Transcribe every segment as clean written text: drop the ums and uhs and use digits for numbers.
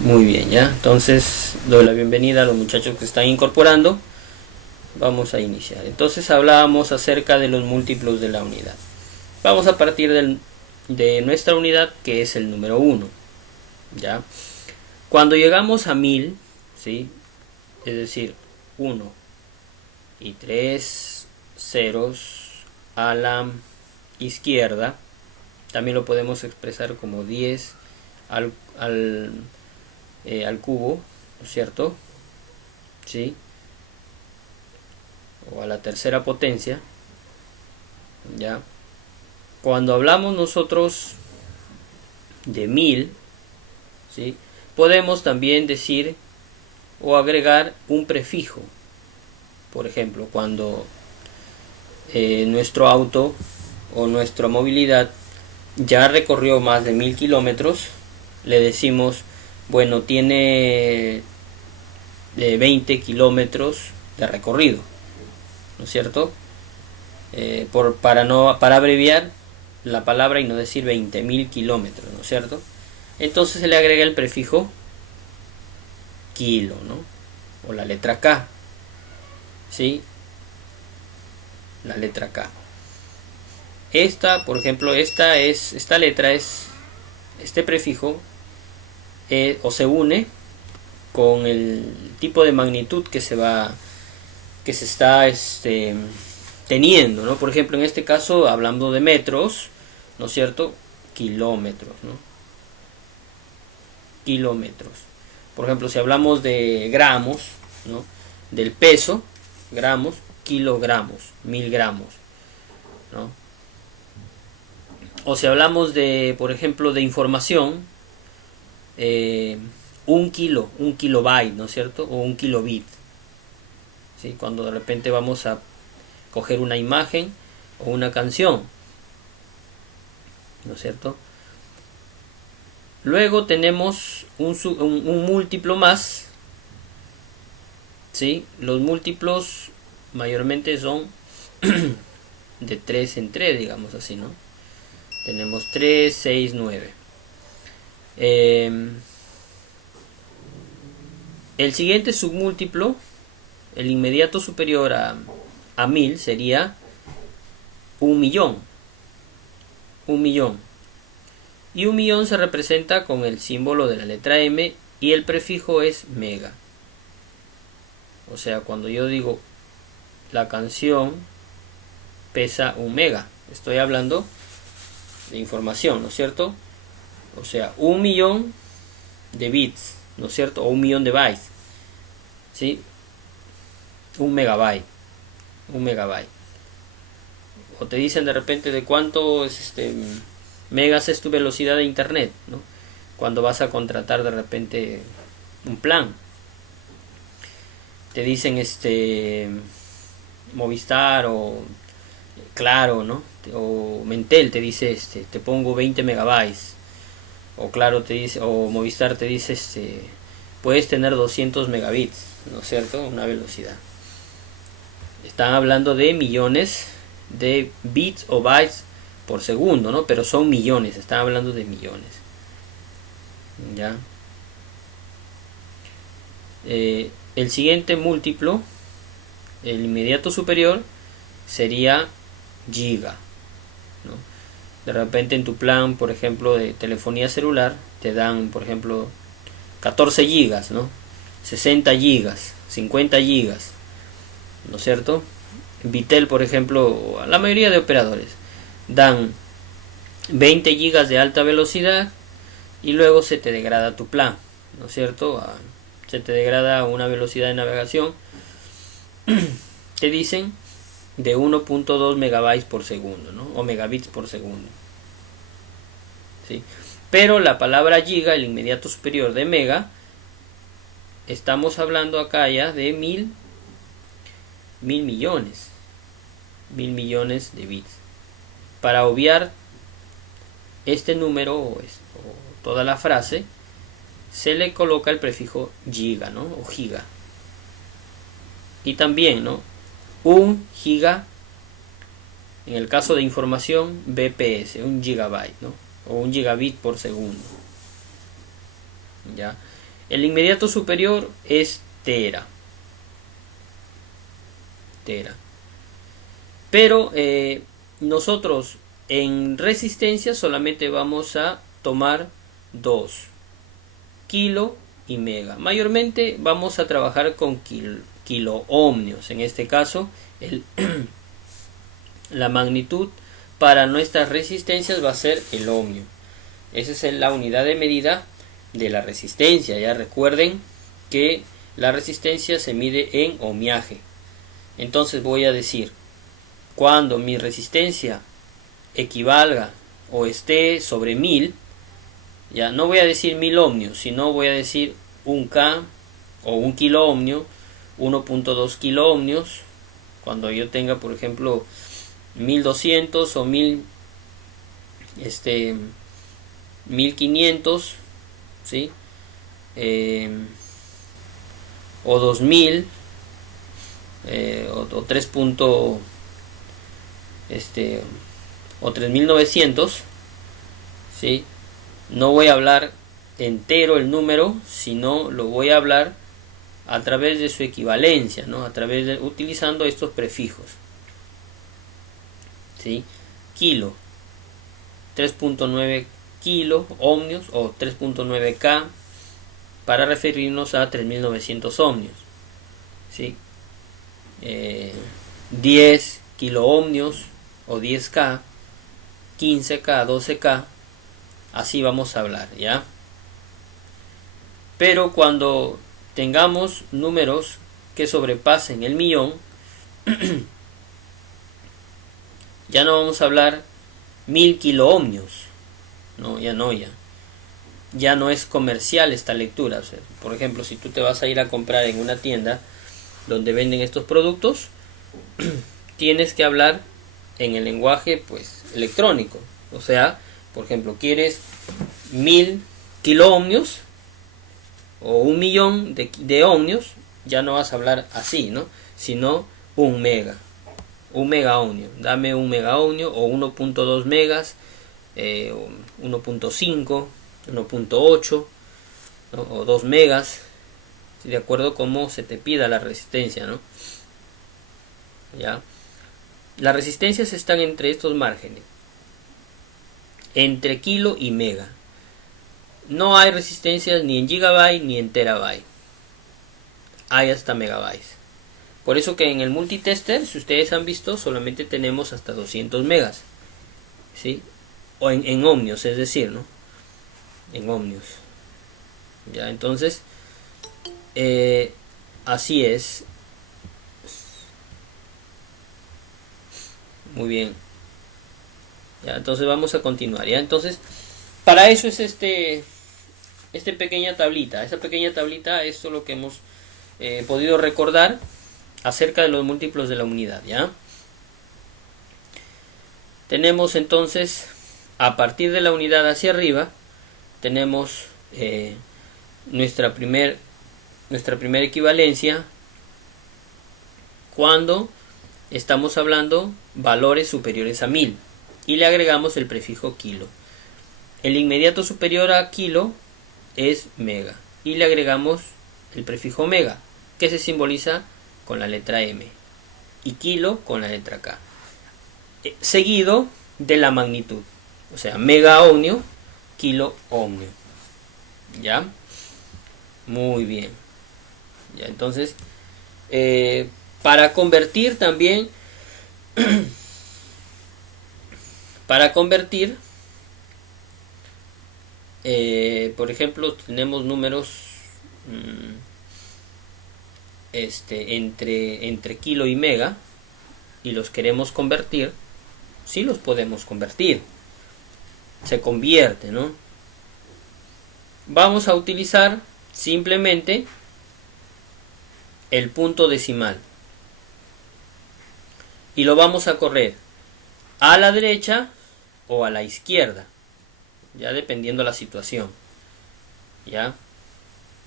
Muy bien, ya. Entonces doy la bienvenida a los muchachos que se están incorporando. Vamos a iniciar. Entonces hablábamos acerca de los múltiplos de la unidad. Vamos a partir de nuestra unidad, que es el número 1. ¿Ya? Cuando llegamos a 1000, ¿sí? Es decir, 1 y 3 ceros a la izquierda, también lo podemos expresar como 10 al, al, al cubo, ¿no es cierto? ¿Sí? O a la tercera potencia. ¿Ya? Cuando hablamos nosotros de 1000, ¿sí? Podemos también decir o agregar un prefijo. Por ejemplo, cuando nuestro auto o nuestra movilidad ya recorrió más de 1000 kilómetros, le decimos, bueno, tiene 20 kilómetros de recorrido, ¿no es cierto? Para abreviar la palabra y no decir 20.000 kilómetros, ¿no es cierto? Entonces se le agrega el prefijo kilo, ¿no? O la letra K, ¿sí? La letra K. Esta, por ejemplo, esta letra es, este prefijo o se une con el tipo de magnitud que se está teniendo, ¿no? Por ejemplo, en este caso, hablando de metros, ¿no es cierto? Kilómetros, ¿no? Kilómetros. Por ejemplo, si hablamos de gramos, ¿no? Del peso, gramos, kilogramos, 1000 gramos, ¿no? O si hablamos de, por ejemplo, de información, un kilobyte, ¿no es cierto? O un kilobit. ¿Sí? Cuando de repente vamos a coger una imagen o una canción, ¿no es cierto? Luego tenemos un múltiplo más, ¿sí? Los múltiplos mayormente son de 3 en 3, digamos así, ¿no? Tenemos 3, 6, 9. El siguiente submúltiplo, el inmediato superior a 1000, sería 1.000.000. 1.000.000. Y 1.000.000 se representa con el símbolo de la letra M y el prefijo es mega. O sea, cuando yo digo la canción pesa 1 mega, estoy hablando de información, ¿no es cierto? O sea, 1.000.000 de bits, ¿no es cierto? O 1.000.000 de bytes, ¿sí? 1 megabyte. 1 megabyte. O te dicen de repente de cuánto es megas es tu velocidad de internet, ¿no? Cuando vas a contratar de repente un plan, te dicen Movistar o Claro, ¿no? O Mentel te dice te pongo 20 megabytes, o Claro te dice, o Movistar te dice puedes tener 200 megabits, ¿no es cierto? Una velocidad. Están hablando de millones de bits o bytes por segundo, ¿no? Pero son millones, están hablando de millones. ¿Ya? El siguiente múltiplo, el inmediato superior, sería giga, ¿no? De repente en tu plan, por ejemplo, de telefonía celular, te dan, por ejemplo, 14 gigas, ¿no? 60 gigas, 50 gigas, ¿no es cierto? Vitel, por ejemplo, la mayoría de operadores dan 20 gigas de alta velocidad y luego se te degrada tu plan, ¿no es cierto? Se te degrada a una velocidad de navegación, te dicen de 1.2 megabytes por segundo, ¿no? O megabits por segundo, ¿sí? Pero la palabra giga, el inmediato superior de mega, estamos hablando acá ya de mil millones de bits. Para obviar este número o toda la frase, se le coloca el prefijo giga, ¿no? O giga. Y también, ¿no? 1 giga, en el caso de información, BPS, 1 gigabyte, ¿no? O 1 gigabit por segundo. ¿Ya? El inmediato superior es tera. Pero nosotros en resistencia solamente vamos a tomar 2, kilo y mega. Mayormente vamos a trabajar con kilo ohmios. En este caso, la magnitud para nuestras resistencias va a ser el ohmio. Esa es la unidad de medida de la resistencia. Ya recuerden que la resistencia se mide en ohmiaje. Entonces voy a decir, cuando mi resistencia equivalga o esté sobre 1000, ya no voy a decir 1000 ohmios, sino voy a decir 1K o 1 kilo ohmio, 1.2 kilo ohmios. Cuando yo tenga, por ejemplo, 1200 o 1500, ¿sí? O 2000, o 3. O 3900, ¿sí? No voy a hablar entero el número, sino lo voy a hablar a través de su equivalencia, ¿no? Utilizando estos prefijos, ¿sí? Kilo, 3.9 kilo ohmios o 3.9K para referirnos a 3900 ohmios, ¿sí? 10 kilo ohmios o 10K, 15K, 12K, así vamos a hablar, ¿ya? Pero cuando tengamos números que sobrepasen el millón, ya no vamos a hablar 1000 kilo ohmios, no, ya no es comercial esta lectura. O sea, por ejemplo, si tú te vas a ir a comprar en una tienda donde venden estos productos, tienes que hablar en el lenguaje pues electrónico. O sea, por ejemplo, quieres 1000 kilo ohmios o 1.000.000 de ohmios, ya no vas a hablar así, ¿no? Sino un mega ohmio. Dame un mega ohmio o 1.2 megas, 1.5, 1.8, ¿no? O 2 megas, de acuerdo a cómo se te pida la resistencia, ¿no? ¿Ya? Las resistencias están entre estos márgenes, entre kilo y mega. No hay resistencias ni en gigabyte ni en terabyte, hay hasta megabytes. Por eso que en el multitester, si ustedes han visto, solamente tenemos hasta 200 megas, ¿sí? O en ohmios, es decir, ¿no? En ohmios. Ya, entonces, así es. Muy bien. Ya, entonces vamos a continuar. Ya, entonces, para eso es esta pequeña tablita. Esa pequeña tablita, esto es lo que hemos podido recordar acerca de los múltiplos de la unidad, ¿ya? Tenemos entonces, a partir de la unidad hacia arriba, tenemos nuestra primera equivalencia cuando estamos hablando valores superiores a 1000 y le agregamos el prefijo kilo. El inmediato superior a kilo es mega y le agregamos el prefijo mega, que se simboliza con la letra M, y kilo con la letra K, seguido de la magnitud, o sea, mega ohmio, kilo ohmio. ¿Ya? Muy bien. Ya, entonces, para convertir también, por ejemplo, tenemos números entre kilo y mega y los queremos convertir, sí los podemos convertir, se convierte, ¿no? Vamos a utilizar simplemente el punto decimal y lo vamos a correr a la derecha o a la izquierda, ya dependiendo la situación, ya.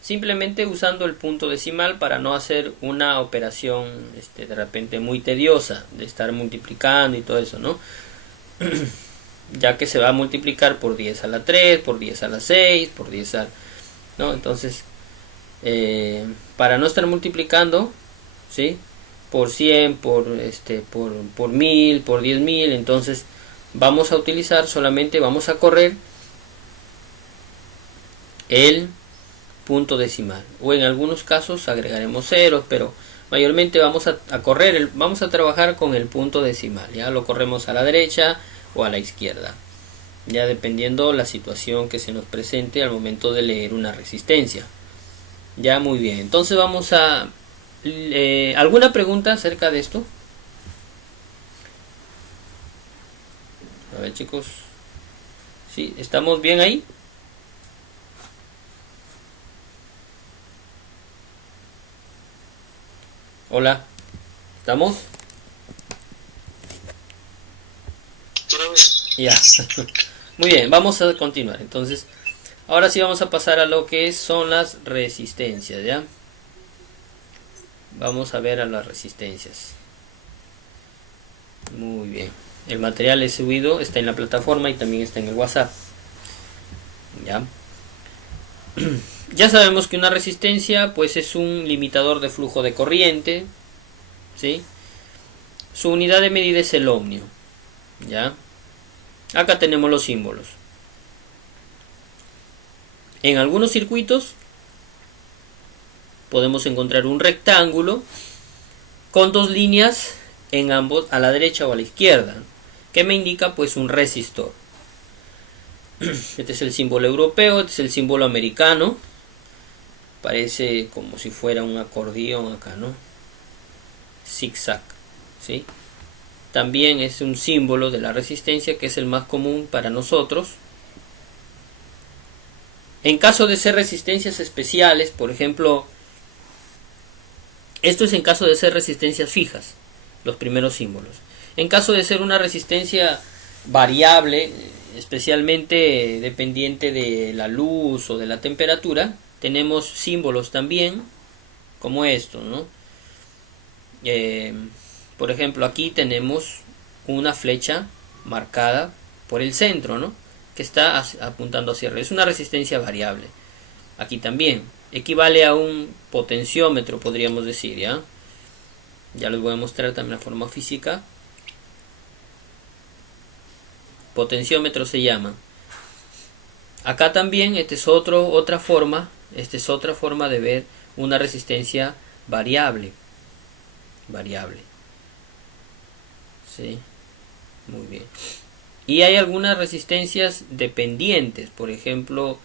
Simplemente usando el punto decimal para no hacer una operación de repente muy tediosa de estar multiplicando y todo eso, ¿no? Ya que se va a multiplicar por 10 a la 3, por 10 a la 6, por 10 a... ¿no? Entonces para no estar multiplicando, ¿sí? Por 100, por 1000, por 10.000, entonces vamos a utilizar solamente, vamos a correr el punto decimal, o en algunos casos agregaremos ceros, pero mayormente vamos a correr, vamos a trabajar con el punto decimal, ya lo corremos a la derecha o a la izquierda, ya dependiendo la situación que se nos presente al momento de leer una resistencia. Ya, muy bien, entonces vamos a ¿alguna pregunta acerca de esto? A ver, chicos, ¿sí? ¿Estamos bien ahí? Hola, ¿estamos? Ya. Muy bien, vamos a continuar. Entonces, ahora sí vamos a pasar a lo que son las resistencias, ¿ya? Vamos a ver a las resistencias. Muy bien. El material es subido, está en la plataforma y también está en el WhatsApp. ¿Ya? Ya sabemos que una resistencia pues es un limitador de flujo de corriente, ¿sí? Su unidad de medida es el ohmio, ¿ya? Acá tenemos los símbolos. En algunos circuitos podemos encontrar un rectángulo con dos líneas en ambos, a la derecha o a la izquierda, que me indica pues un resistor. Este es el símbolo europeo, este es el símbolo americano. Parece como si fuera un acordeón acá, ¿no? Zigzag, ¿sí? También es un símbolo de la resistencia, que es el más común para nosotros. En caso de ser resistencias especiales, por ejemplo, esto es en caso de ser resistencias fijas, los primeros símbolos. En caso de ser una resistencia variable, especialmente dependiente de la luz o de la temperatura, tenemos símbolos también como esto, ¿no? Por ejemplo, aquí tenemos una flecha marcada por el centro, ¿no? Que está apuntando hacia arriba. Es una resistencia variable. Aquí también equivale a un potenciómetro, podríamos decir, ¿ya? Ya les voy a mostrar también la forma física. Potenciómetro se llama. Acá también, esta es otra forma de ver una resistencia variable. Sí, muy bien. Y hay algunas resistencias dependientes, por ejemplo,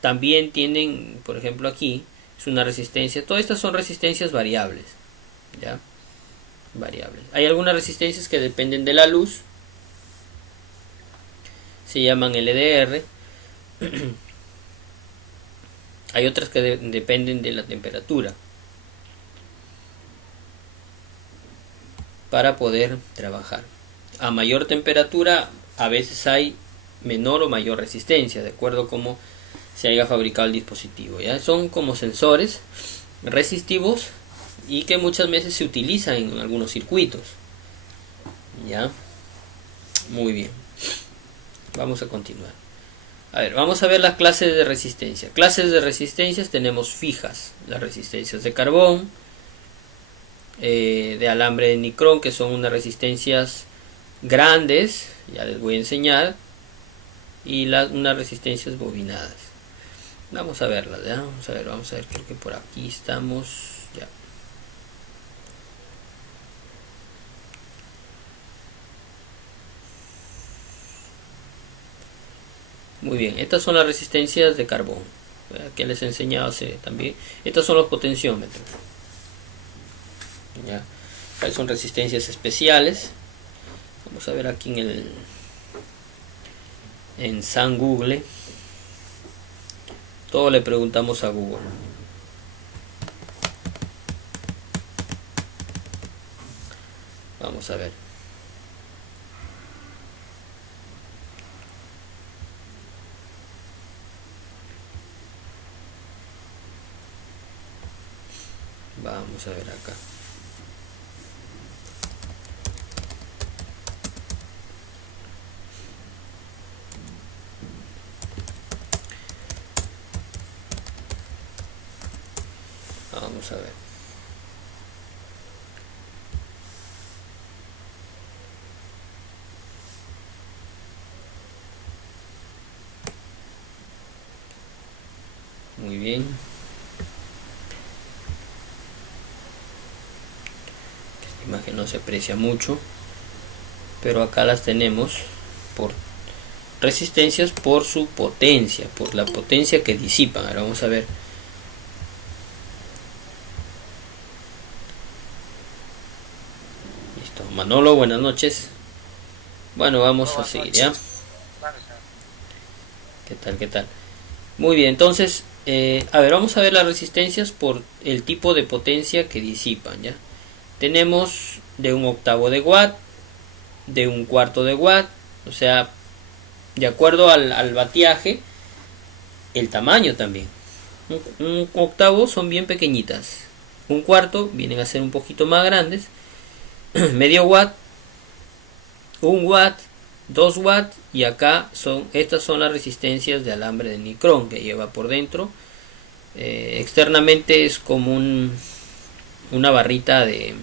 también tienen, por ejemplo aquí, es una resistencia, todas estas son resistencias variables, ¿ya? Variables. Hay algunas resistencias que dependen de la luz, se llaman LDR. Hay otras que dependen de la temperatura para poder trabajar. A mayor temperatura a veces hay menor o mayor resistencia, de acuerdo a cómo se haya fabricado el dispositivo, ¿ya? Son como sensores resistivos y que muchas veces se utilizan en algunos circuitos, ¿ya? Muy bien, vamos a continuar. A ver, vamos a ver las clases de resistencia. Clases de resistencias tenemos fijas, las resistencias de carbón, de alambre de nicrón, que son unas resistencias grandes, ya les voy a enseñar, y unas resistencias bobinadas. Vamos a verlas, ¿ya? Vamos a ver, creo que por aquí estamos, ya. Muy bien, estas son las resistencias de carbón, que les he enseñado también. Estos son los potenciómetros, ¿ya? Acá son resistencias especiales. Vamos a ver aquí en San Google. Todo le preguntamos a Google. Vamos a ver. Vamos a ver acá. Vamos a ver. Muy bien. Esta imagen no se aprecia mucho, pero acá las tenemos por resistencias por su potencia, por la potencia que disipan. Ahora vamos a ver. Listo. Manolo, buenas noches. Bueno, vamos a seguir, ¿ya? ¿Qué tal? ¿Qué tal? Muy bien, entonces, a ver, vamos a ver las resistencias por el tipo de potencia que disipan, ¿ya? Tenemos de 1/8 de watt, de 1/4 de watt, o sea, de acuerdo al batiaje, el tamaño también. Un octavo son bien pequeñitas, un cuarto vienen a ser un poquito más grandes, medio watt, 1 watt, 2 watts, y acá estas son las resistencias de alambre de nicrón que lleva por dentro. Externamente es como una barrita de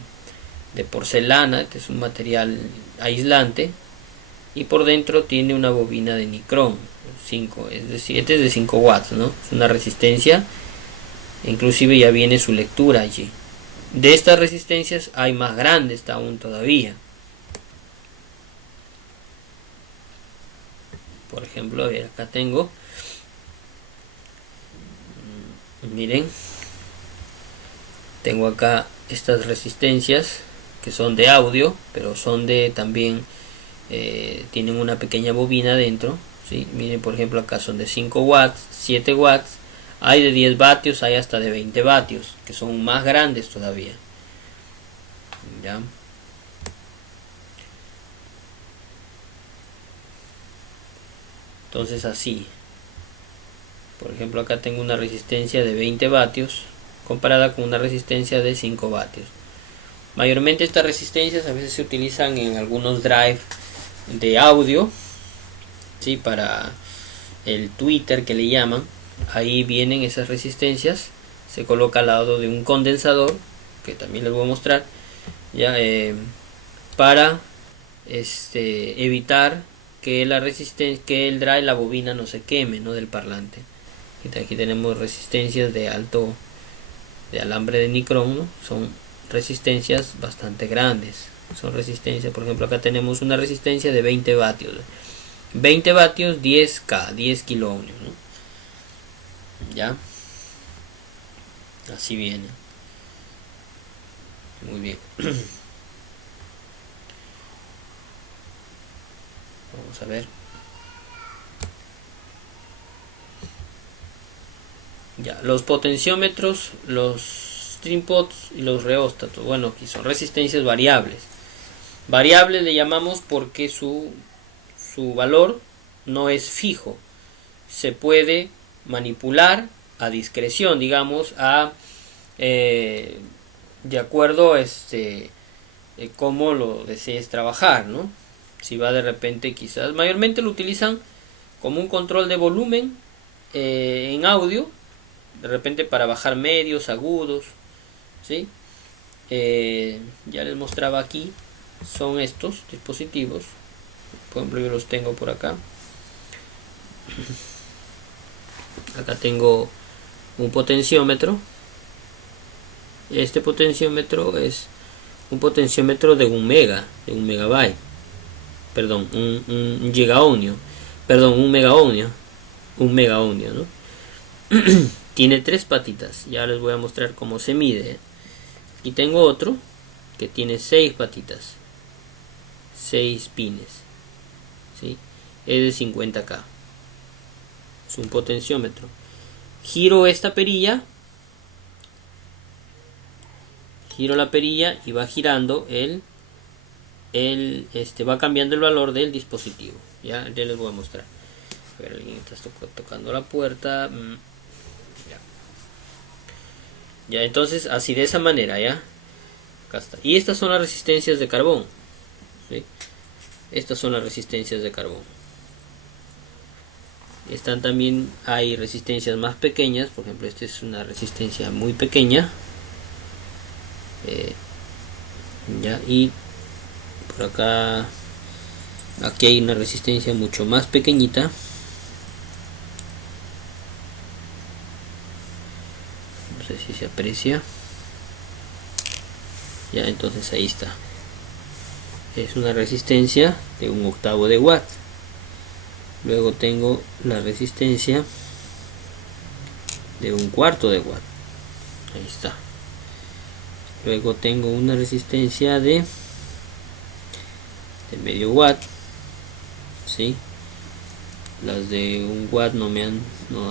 porcelana, que es un material aislante, y por dentro tiene una bobina de nicrón 5, es decir, este es de 5 watts, ¿no? Es una resistencia, inclusive ya viene su lectura allí. De estas resistencias hay más grandes aún todavía. Por ejemplo, a ver, acá tengo, miren, tengo acá estas resistencias que son de audio, pero son de también tienen una pequeña bobina dentro, ¿sí? Miren, por ejemplo, acá son de 5 watts, 7 watts, hay de 10 vatios, hay hasta de 20 vatios, que son más grandes todavía, ¿ya? Entonces así, por ejemplo, acá tengo una resistencia de 20 vatios comparada con una resistencia de 5 vatios. Mayormente estas resistencias a veces se utilizan en algunos drive de audio, ¿sí? Para el Twitter que le llaman. Ahí vienen esas resistencias, se coloca al lado de un condensador, que también les voy a mostrar, ya, para evitar que la resistencia, que el drive, la bobina no se queme, ¿no? Del parlante. Aquí tenemos resistencias de alambre de nicrón, ¿no? Son resistencias bastante grandes. Son resistencias, por ejemplo, acá tenemos una resistencia de 20 vatios. 20 vatios, 10K, 10 kiloohmios, ¿no? Ya. Así viene. Muy bien. Vamos a ver. Ya, los potenciómetros, los stream pods y los reóstatos. Bueno, aquí son resistencias variables. Variables le llamamos porque su valor no es fijo. Se puede manipular a discreción, digamos, de acuerdo cómo lo desees trabajar, ¿no? Si va de repente, quizás, mayormente lo utilizan como un control de volumen en audio, de repente para bajar medios, agudos, ¿sí? Ya les mostraba aquí, son estos dispositivos. Por ejemplo, yo los tengo por acá. Acá tengo un potenciómetro. Este potenciómetro es un potenciómetro de 1 megabyte, perdón, un gigaohnio, perdón, un megaohnio, ¿no? Tiene 3 patitas, ya les voy a mostrar cómo se mide. Y tengo otro que tiene 6 patitas, 6 pines, ¿sí? Es de 50K, es un potenciómetro. Giro esta perilla, giro la perilla y va girando va cambiando el valor del dispositivo. Ya les voy a mostrar. A ver, alguien está tocando la puerta. Ya, entonces así de esa manera, ya. Acá está. Y estas son las resistencias de carbón, ¿sí? Estas son las resistencias de carbón. Están también, hay resistencias más pequeñas, por ejemplo, esta es una resistencia muy pequeña, ya, y por acá, aquí hay una resistencia mucho más pequeñita, no sé si se aprecia, ya, entonces ahí está, es una resistencia de 1/8 de watt. Luego tengo la resistencia de 1/4 de watt, ahí está. Luego tengo una resistencia de medio watt, ¿sí? Las de 1 watt no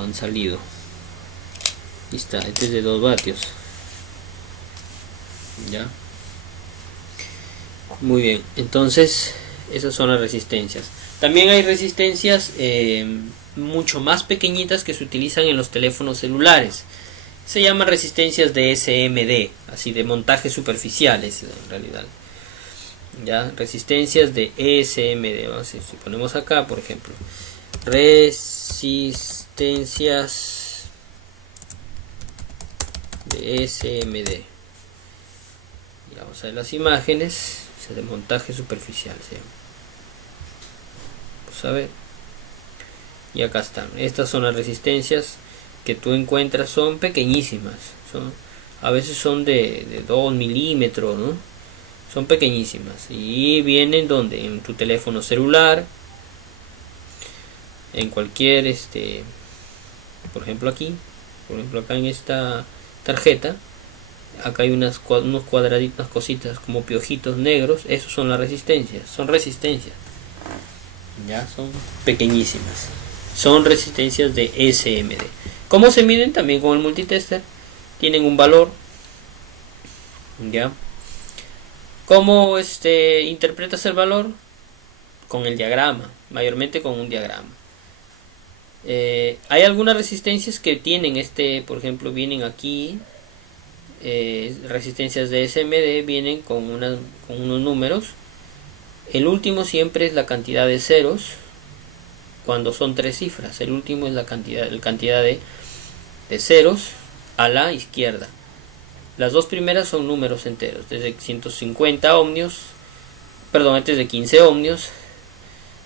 han salido. Ahí está, este es de 2 vatios, ya. Muy bien, entonces esas son las resistencias. También hay resistencias mucho más pequeñitas que se utilizan en los teléfonos celulares. Se llaman resistencias de SMD, así de montajes superficiales en realidad. Ya, resistencias de SMD. Vamos a ver, si ponemos acá, por ejemplo, resistencias de SMD. Y vamos a ver las imágenes de montaje superficial. ¿Sí? Vamos a ver. Y acá están. Estas son las resistencias que tú encuentras, son pequeñísimas, a veces son de 2 milímetros, ¿no? Son pequeñísimas y vienen donde, en tu teléfono celular, en cualquier por ejemplo acá en esta tarjeta, acá hay unos cuadraditos, unas cositas como piojitos negros, esos son las resistencias, son resistencias, ya, son pequeñísimas, son resistencias de SMD. ¿Cómo se miden? También con el multitester. Tienen un valor. ¿Ya? ¿Cómo interpretas el valor? Con el diagrama. Mayormente con un diagrama. Hay algunas resistencias que tienen por ejemplo, vienen aquí. Resistencias de SMD vienen con unos números. El último siempre es la cantidad de ceros. Cuando son 3 cifras, el último es la cantidad de ceros a la izquierda. Las dos primeras son números enteros, desde 150 ohmios, perdón, este es de 15 ohmios,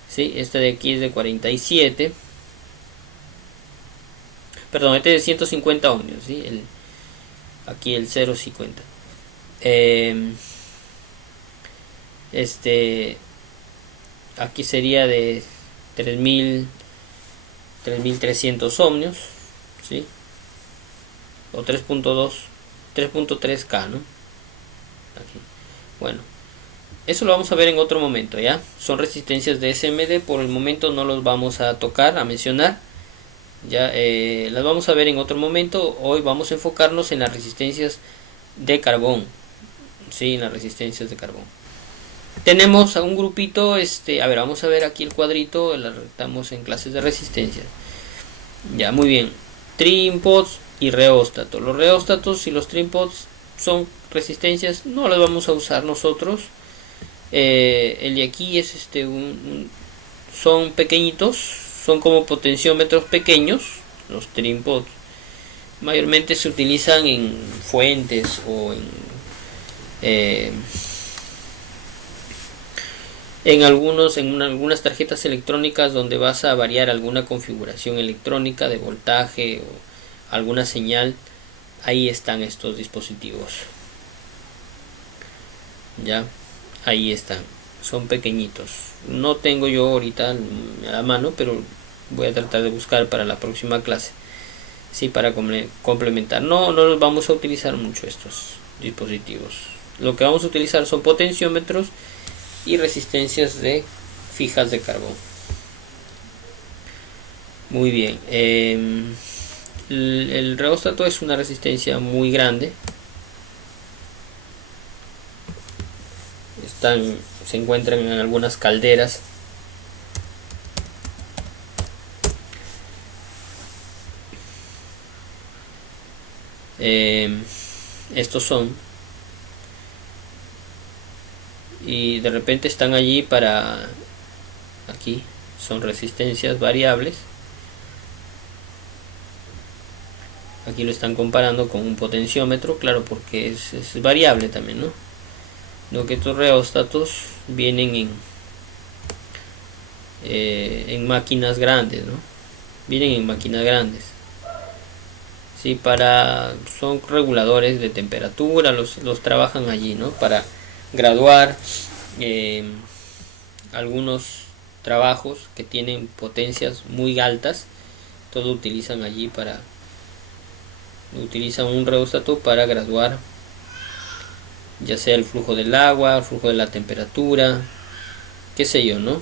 ¿sí? Este de aquí es de 47, perdón, este es de 150 ohmios, ¿sí? Aquí el 0,50. Aquí sería de 3300 ohmios, ¿sí? O 3.3K, ¿no? Aquí. Bueno, eso lo vamos a ver en otro momento, ¿ya? Son resistencias de SMD, por el momento no los vamos a tocar, a mencionar, ya las vamos a ver en otro momento. Hoy vamos a enfocarnos en las resistencias de carbón, ¿sí? En las resistencias de carbón. Tenemos a un grupito, a ver, vamos a ver aquí el cuadrito, estamos en clases de resistencia. Ya, muy bien. Trimpods y reóstato. Los reóstatos y los trimpods son resistencias, no las vamos a usar nosotros. El de aquí es son pequeñitos, son como potenciómetros pequeños. Los trimpods mayormente se utilizan en fuentes o en algunas tarjetas electrónicas donde vas a variar alguna configuración electrónica de voltaje o alguna señal. Ahí están estos dispositivos, ya, ahí están, son pequeñitos. No tengo yo ahorita a la mano, pero voy a tratar de buscar para la próxima clase, sí, para complementar. No los vamos a utilizar mucho estos dispositivos. Lo que vamos a utilizar son potenciómetros y resistencias fijas de carbón. Muy bien. El reóstato es una resistencia muy grande. Se encuentran en algunas calderas. Estos son, y de repente están allí aquí son resistencias variables, Aquí lo están comparando con un potenciómetro, claro, porque es variable también, ¿no? No que estos reóstatos vienen en máquinas grandes, ¿no? Vienen en máquinas grandes. Sí, son reguladores de temperatura, los trabajan allí, ¿no? Para graduar algunos trabajos que tienen potencias muy altas, todo utilizan allí utilizan un reóstato para graduar ya sea el flujo del agua, el flujo de la temperatura, qué sé yo, ¿no?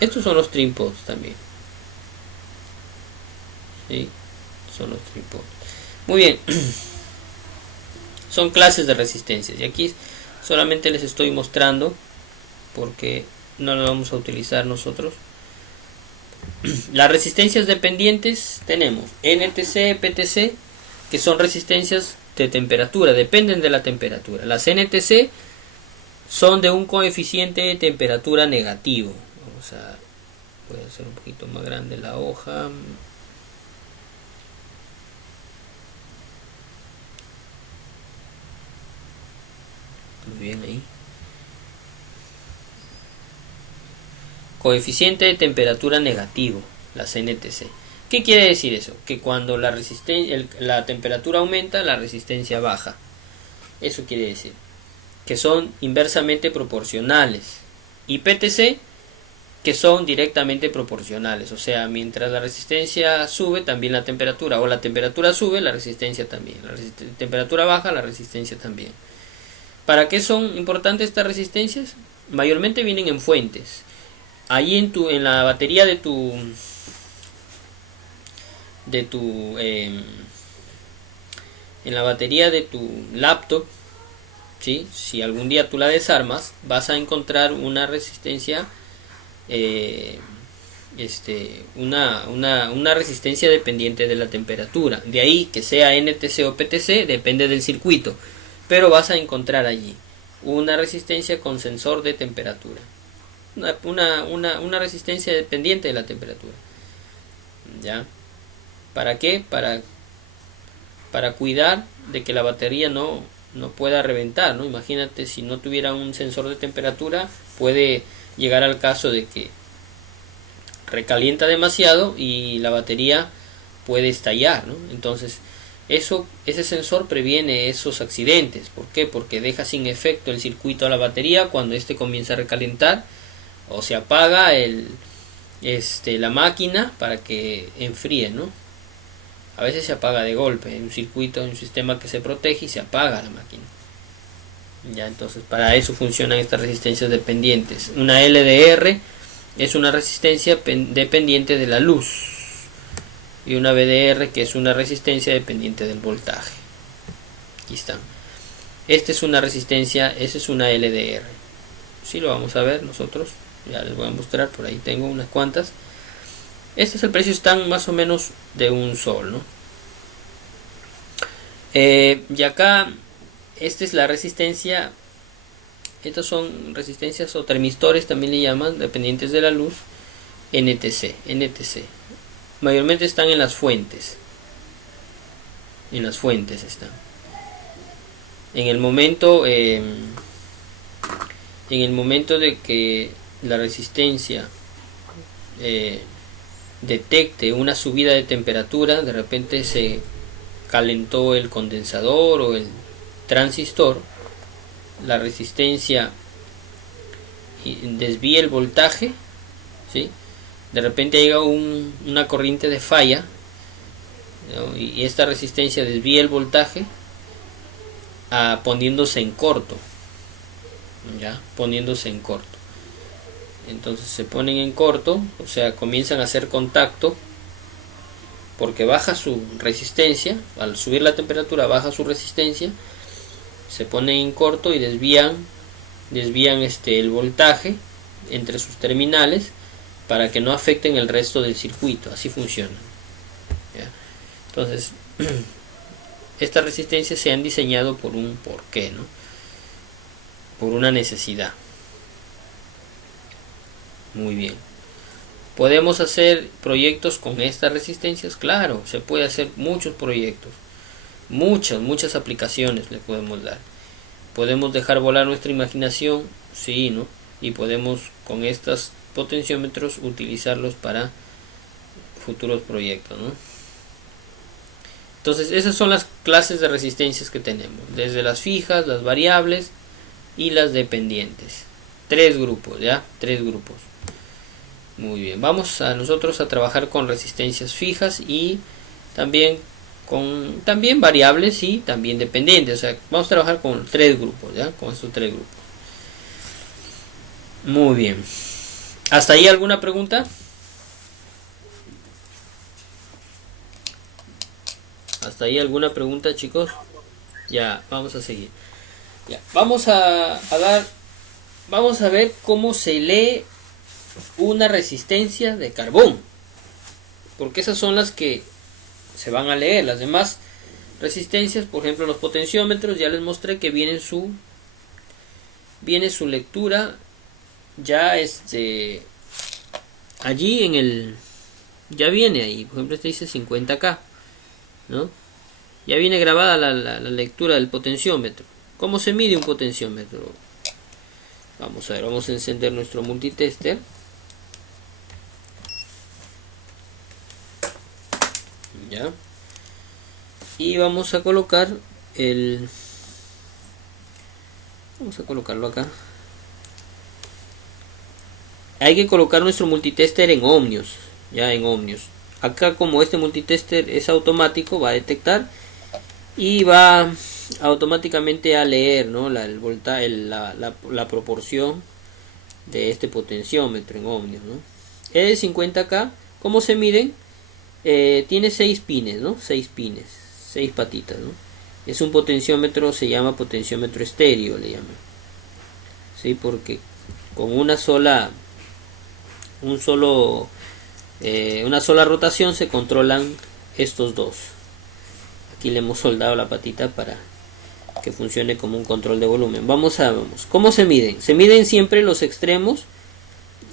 Estos son los trim pods también. ¿Sí? Son los trim pods. Muy bien. Son clases de resistencias. Y aquí solamente les estoy mostrando porque no lo vamos a utilizar nosotros. Las resistencias dependientes tenemos NTC, PTC, que son resistencias de temperatura, dependen de la temperatura. Las NTC son de un coeficiente de temperatura negativo. Voy a hacer un poquito más grande la hoja. Muy bien ahí. Coeficiente de temperatura negativo, las NTC. ¿Qué quiere decir eso? Que cuando la temperatura aumenta, la resistencia baja. Eso quiere decir que son inversamente proporcionales. Y PTC, que son directamente proporcionales. O sea, mientras la resistencia sube, también la temperatura. O la temperatura sube, la resistencia también. La temperatura baja, la resistencia también. ¿Para qué son importantes estas resistencias? Mayormente vienen en fuentes. Ahí en la batería de tu en la batería de tu laptop, ¿sí? Si algún día tú la desarmas, vas a encontrar una resistencia una resistencia dependiente de la temperatura. De ahí que sea NTC o PTC, depende del circuito, pero vas a encontrar allí una resistencia con sensor de temperatura, una resistencia dependiente de la temperatura. ¿Ya? ¿Para qué? Para cuidar de que la batería no pueda reventar, ¿no? Imagínate, si no tuviera un sensor de temperatura, puede llegar al caso de que recalienta demasiado y la batería puede estallar, ¿no? Entonces, ese sensor previene esos accidentes. ¿Por qué? Porque deja sin efecto el circuito a la batería cuando este comienza a recalentar, o se apaga la máquina para que enfríe, ¿no? A veces se apaga de golpe, hay un circuito, un sistema que se protege y se apaga la máquina. Ya, entonces para eso funcionan estas resistencias dependientes. Una LDR es una resistencia dependiente de la luz, y una VDR, que es una resistencia dependiente del voltaje. Aquí están. Esta es una resistencia, esa es una LDR. Sí, lo vamos a ver nosotros. Ya les voy a mostrar, por ahí tengo unas cuantas. Este es el precio, están más o menos de un sol, ¿no? Y acá, esta es la resistencia. Estas son resistencias o termistores, también le llaman, dependientes de la luz. NTC. Mayormente están en las fuentes. En las fuentes están. En el momento de que la resistencia detecte una subida de temperatura, de repente se calentó el condensador o el transistor, la resistencia desvía el voltaje, ¿sí? De repente llega una corriente de falla, ¿no? Y esta resistencia desvía el voltaje poniéndose en corto, ¿ya? Poniéndose en corto. Entonces se ponen en corto, o sea, comienzan a hacer contacto porque baja su resistencia. Al subir la temperatura baja su resistencia, se ponen en corto y desvían el voltaje entre sus terminales para que no afecten el resto del circuito. Así funciona, ¿ya? Entonces estas resistencias se han diseñado por un porqué, ¿no? Por una necesidad. Muy bien. ¿Podemos hacer proyectos con estas resistencias? Claro, se puede hacer muchos proyectos. Muchas aplicaciones le podemos dar. ¿Podemos dejar volar nuestra imaginación? Sí, ¿no? Y podemos con estos potenciómetros utilizarlos para futuros proyectos, ¿no? Entonces esas son las clases de resistencias que tenemos, desde las fijas, las variables y las dependientes. Tres grupos, ¿ya? Tres grupos. Muy bien, vamos a nosotros a trabajar con resistencias fijas y también con variables y también dependientes. O sea, vamos a trabajar con tres grupos, ¿ya? Con estos tres grupos. Muy bien. ¿Hasta ahí alguna pregunta? ¿Hasta ahí alguna pregunta, chicos? Ya, vamos a seguir. Ya, vamos a ver cómo se lee una resistencia de carbón. Porque esas son las que se van a leer. Las demás resistencias, por ejemplo, los potenciómetros, ya les mostré que viene su lectura ya allí en el, ya viene ahí. Por ejemplo, este dice 50K, ¿no? Ya viene grabada la lectura del potenciómetro. ¿Cómo se mide un potenciómetro? Vamos a ver, vamos a encender nuestro multitester. Ya. Y vamos a colocar vamos a colocarlo acá. Hay que colocar nuestro multitester en ohmios, ya en ohmios. Acá, como este multitester es automático, va a detectar y va automáticamente a leer, ¿no? la proporción de este potenciómetro en ohmios, ¿no? El 50K, ¿cómo se miden? Tiene 6 pines, ¿no? 6 pines, 6 patitas, ¿no? Es un potenciómetro, se llama potenciómetro estéreo, le llaman. ¿Sí? Porque con una sola rotación se controlan estos dos. Aquí le hemos soldado la patita para que funcione como un control de volumen. Vamos. ¿Cómo se miden? Se miden siempre los extremos,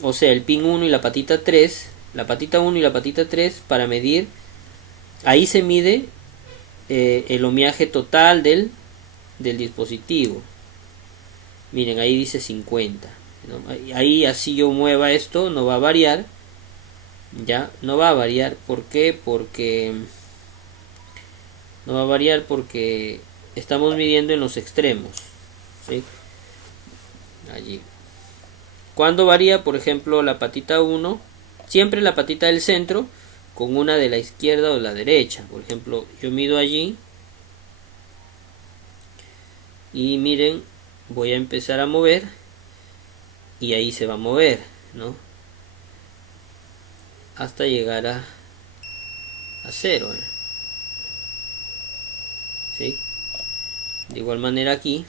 o sea, el pin 1 y la patita 3, la patita 1 y la patita 3 para medir. Ahí se mide el ohmiaje total del dispositivo. Miren, ahí dice 50, ¿no? Ahí, así yo mueva esto, no va a variar. Ya, no va a variar. ¿Por qué? Porque no va a variar porque estamos midiendo en los extremos, ¿sí? Allí. ¿Cuándo varía? Por ejemplo, la patita 1, siempre la patita del centro con una de la izquierda o la derecha. Por ejemplo, yo mido allí y miren, voy a empezar a mover y ahí se va a mover, ¿no? Hasta llegar a 0, ¿sí? De igual manera aquí,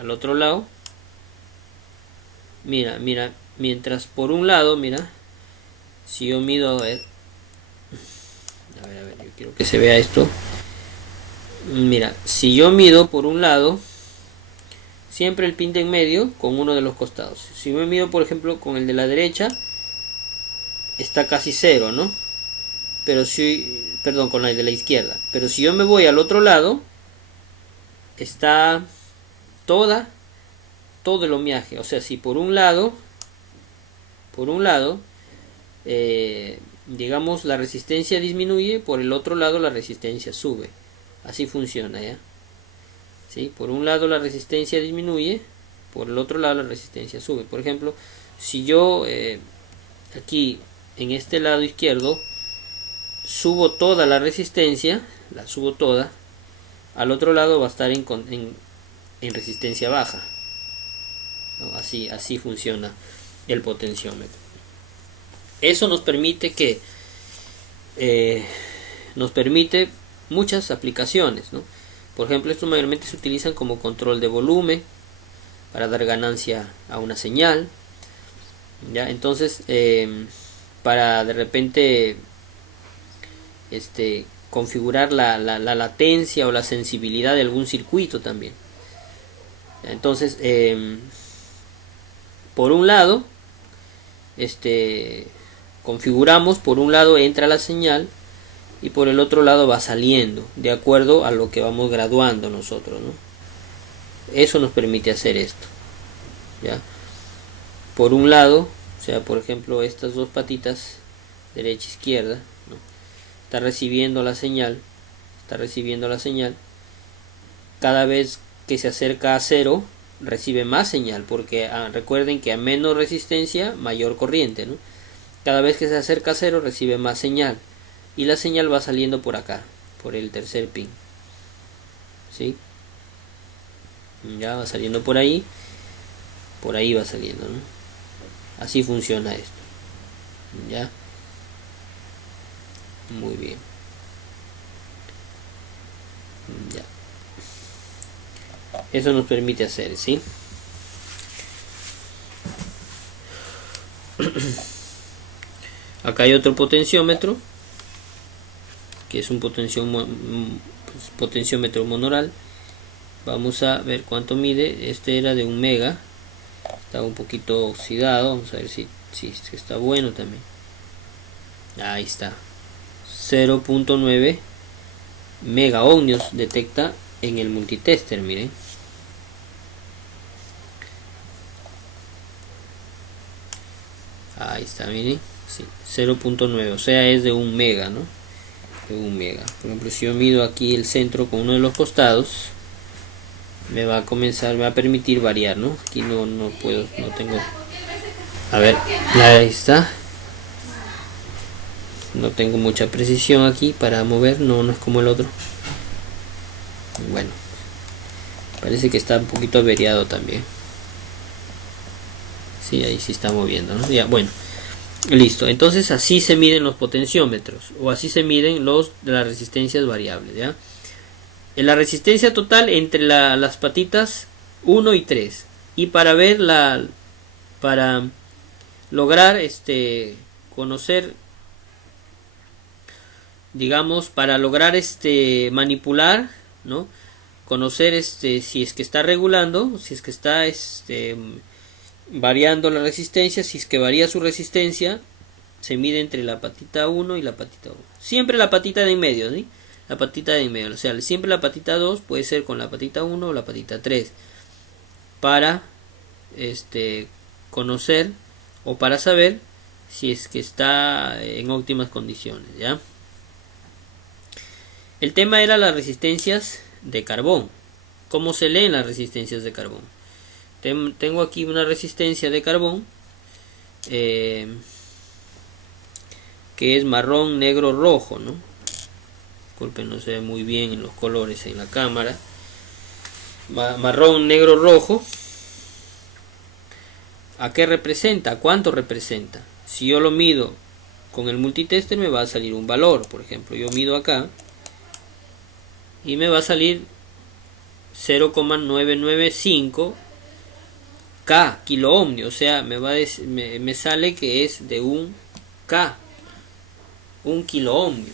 al otro lado, mira, mientras por un lado, mira, si yo mido, a ver, yo quiero que se vea esto. Mira, si yo mido por un lado, siempre el pin de en medio con uno de los costados. Si me mido, por ejemplo, con el de la derecha, está casi 0, ¿no? Pero perdón, con el de la izquierda. Pero si yo me voy al otro lado, está todo el ohmiaje. O sea, si por un lado, digamos, la resistencia disminuye, por el otro lado la resistencia sube. Así funciona, ¿ya? ¿Sí? Por un lado la resistencia disminuye, por el otro lado la resistencia sube. Por ejemplo, si yo aquí en este lado izquierdo subo toda la resistencia, la subo toda, al otro lado va a estar en resistencia baja, ¿no? Así funciona el potenciómetro. Eso nos permite muchas aplicaciones, ¿no? Por ejemplo, estos mayormente se utilizan como control de volumen para dar ganancia a una señal, ¿ya? Entonces, para de repente configurar la latencia o la sensibilidad de algún circuito también. Entonces, por un lado, configuramos, por un lado entra la señal y por el otro lado va saliendo, de acuerdo a lo que vamos graduando nosotros, ¿no? Eso nos permite hacer esto, ¿ya? Por un lado, o sea, por ejemplo, estas dos patitas, derecha e izquierda, ¿no? Está recibiendo la señal. Cada vez que se acerca a cero, recibe más señal, porque recuerden que a menos resistencia, mayor corriente, ¿no? Cada vez que se acerca a cero, recibe más señal. Y la señal va saliendo por acá, por el tercer pin. ¿Sí? Ya va saliendo por ahí va saliendo, ¿no? Así funciona esto. Ya. Muy bien. Ya. Eso nos permite hacer, ¿sí? Acá hay otro potenciómetro, que es un potenciómetro monaural. Vamos a ver cuánto mide. Este era de 1 mega. Está un poquito oxidado. Vamos a ver si está bueno también. Ahí está. 0.9 mega ohmios detecta en el multitester, miren. Ahí está, miren. Sí, 0.9, o sea, es de 1 mega, ¿no? De 1 mega. Por ejemplo, si yo mido aquí el centro con uno de los costados, me va a permitir variar, ¿no? Aquí no puedo, no tengo. A ver, ahí está. No tengo mucha precisión aquí para mover, no es como el otro. Bueno, parece que está un poquito averiado también. Sí, ahí sí está moviendo, ¿no? Ya, bueno, listo. Entonces así se miden los potenciómetros, o así se miden los de las resistencias variables, ¿ya? En la resistencia total entre las patitas 1 y 3. Y para ver para lograr conocer, digamos, para lograr manipular, ¿no? Conocer si es que está regulando, si es que está variando la resistencia, si es que varía su resistencia, se mide entre la patita 1 y la patita 1. Siempre la patita de en medio, ¿sí? La patita de en medio, o sea, siempre la patita 2 puede ser con la patita 1 o la patita 3 para conocer o para saber si es que está en óptimas condiciones, ¿ya? El tema era las resistencias de carbón. ¿Cómo se leen las resistencias de carbón? Tengo aquí una resistencia de carbón que es marrón, negro, rojo, ¿no? Disculpen, no se ve muy bien en los colores en la cámara. Marrón, negro, rojo. ¿A qué representa? ¿A cuánto representa? Si yo lo mido con el multitester me va a salir un valor. Por ejemplo, yo mido acá y me va a salir 0,995 K kilo ohmio. O sea, me sale que es de 1 K, 1 kilo ohmio.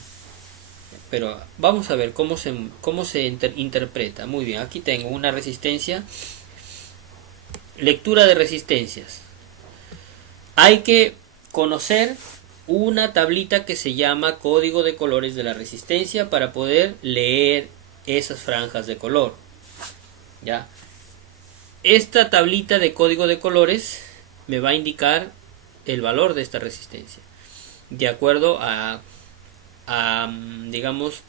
Pero vamos a ver cómo se interpreta. Muy bien, aquí tengo una resistencia. Lectura de resistencias. Hay que conocer una tablita que se llama código de colores de la resistencia para poder leer esas franjas de color. ¿Ya? Esta tablita de código de colores me va a indicar el valor de esta resistencia. De acuerdo digamos,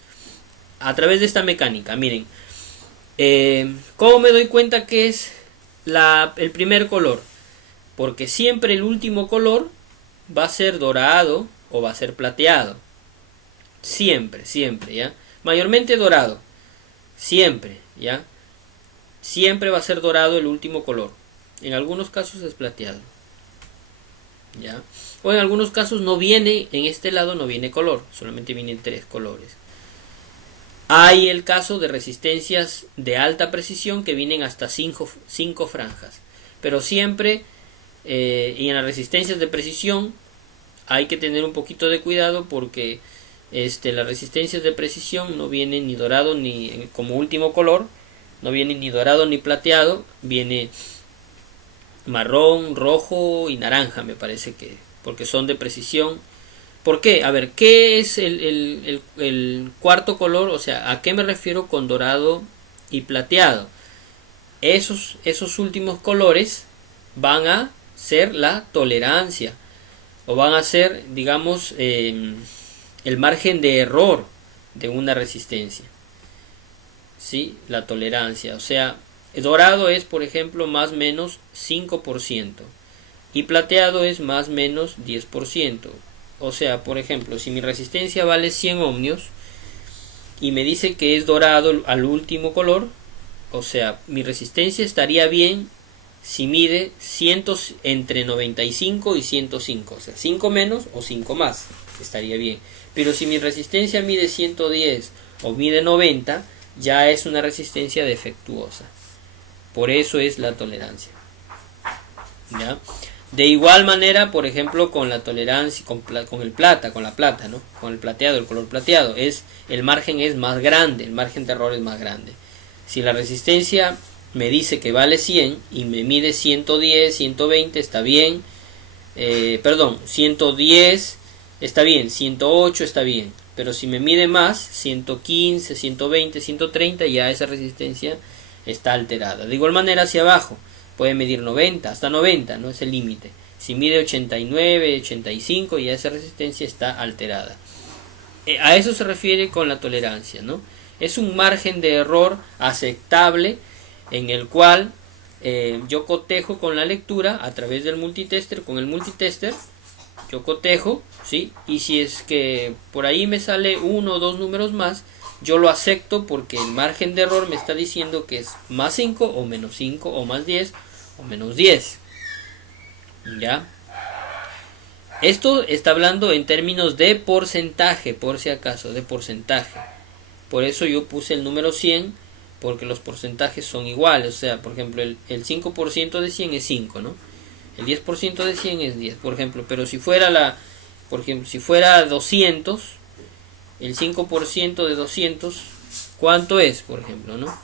a través de esta mecánica. Miren, ¿cómo me doy cuenta que es el primer color? Porque siempre el último color va a ser dorado o va a ser plateado. Siempre, ¿ya? Mayormente dorado. Siempre, ¿ya? Siempre va a ser dorado el último color. En algunos casos es plateado, ¿ya? O en algunos casos no viene, en este lado no viene color, solamente vienen 3 colores. Hay el caso de resistencias de alta precisión que vienen hasta 5 franjas. Pero siempre, y en las resistencias de precisión, hay que tener un poquito de cuidado porque las resistencias de precisión no vienen ni dorado ni como último color, no viene ni dorado ni plateado, viene marrón, rojo y naranja, me parece que, porque son de precisión ¿Por qué? A ver, ¿qué es el cuarto color? O sea, ¿a qué me refiero con dorado y plateado? Esos últimos colores van a ser la tolerancia o van a ser, digamos, el margen de error de una resistencia. ¿Sí? La tolerancia. O sea, dorado es, por ejemplo, más o menos 5% y plateado es más o menos 10%. O sea, por ejemplo, si mi resistencia vale 100 ohmios y me dice que es dorado al último color, o sea, mi resistencia estaría bien si mide entre 95 y 105, o sea, 5 menos o 5 más, estaría bien. Pero si mi resistencia mide 110 o mide 90, ya es una resistencia defectuosa. Por eso es la tolerancia. ¿Ya? De igual manera, por ejemplo, con la tolerancia, con la plata, ¿no? Con el plateado, el color plateado, el margen es más grande, el margen de error es más grande. Si la resistencia me dice que vale 100 y me mide 110, 120, está bien. 110 está bien, 108 está bien. Pero si me mide más, 115, 120, 130, ya esa resistencia está alterada. De igual manera hacia abajo, puede medir 90, hasta 90, no es el límite. Si mide 89, 85, ya esa resistencia está alterada. A eso se refiere con la tolerancia, ¿no? Es un margen de error aceptable en el cual yo cotejo con la lectura a través del multitester. Con el multitester yo cotejo, ¿sí? Y si es que por ahí me sale uno o dos números más, yo lo acepto porque el margen de error me está diciendo que es más 5 o menos 5 o más 10 o menos 10. ¿Ya? Esto está hablando en términos de porcentaje, por si acaso, de porcentaje. Por eso yo puse el número 100, porque los porcentajes son iguales. O sea, por ejemplo, el 5% de 100 es 5, ¿no? El 10% de 100 es 10, por ejemplo. Pero si fuera por ejemplo, si fuera 200, el 5% de 200, ¿cuánto es, por ejemplo, no?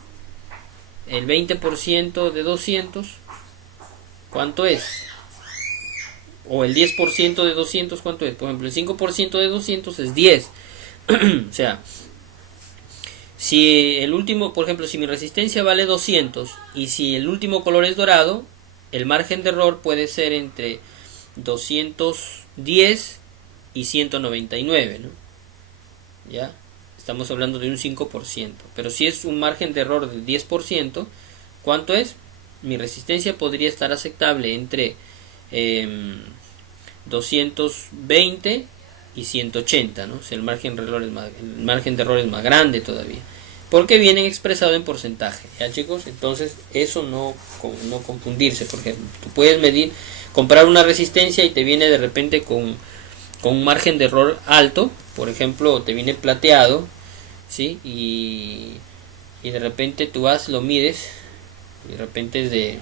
El 20% de 200, ¿cuánto es? O el 10% de 200, ¿cuánto es? Por ejemplo, el 5% de 200 es 10. O sea, si el último, por ejemplo, si mi resistencia vale 200 y si el último color es dorado, el margen de error puede ser entre 210 y 199, ¿no? ¿Ya? Estamos hablando de un 5%. Pero si es un margen de error del 10%, ¿cuánto es? Mi resistencia podría estar aceptable entre 220 y 180, ¿no? O sea, el margen de error es más grande todavía, porque vienen expresado en porcentaje, ¿ya, chicos? Entonces eso no confundirse. Por ejemplo, tú puedes comprar una resistencia y te viene de repente con un margen de error alto, por ejemplo, te viene plateado, ¿sí? Y de repente tú lo mides, y de repente es de,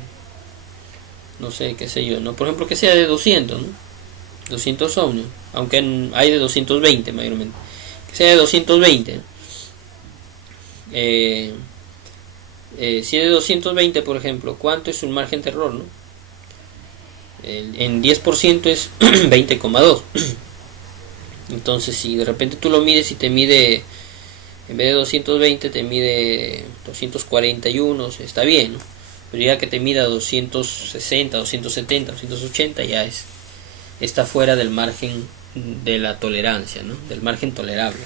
no sé, qué sé yo, ¿no? Por ejemplo, que sea de 200, ¿no? 200 ohmios, aunque hay de 220 mayormente, que sea de 220. Si es de 220, por ejemplo, ¿cuánto es un margen de error, no? En 10% es 20,2. Entonces, si de repente tú lo mides y te mide, en vez de 220, te mide 241, está bien, ¿no? Pero ya que te mida 260, 270, 280, ya está fuera del margen de la tolerancia, ¿no? Del margen tolerable.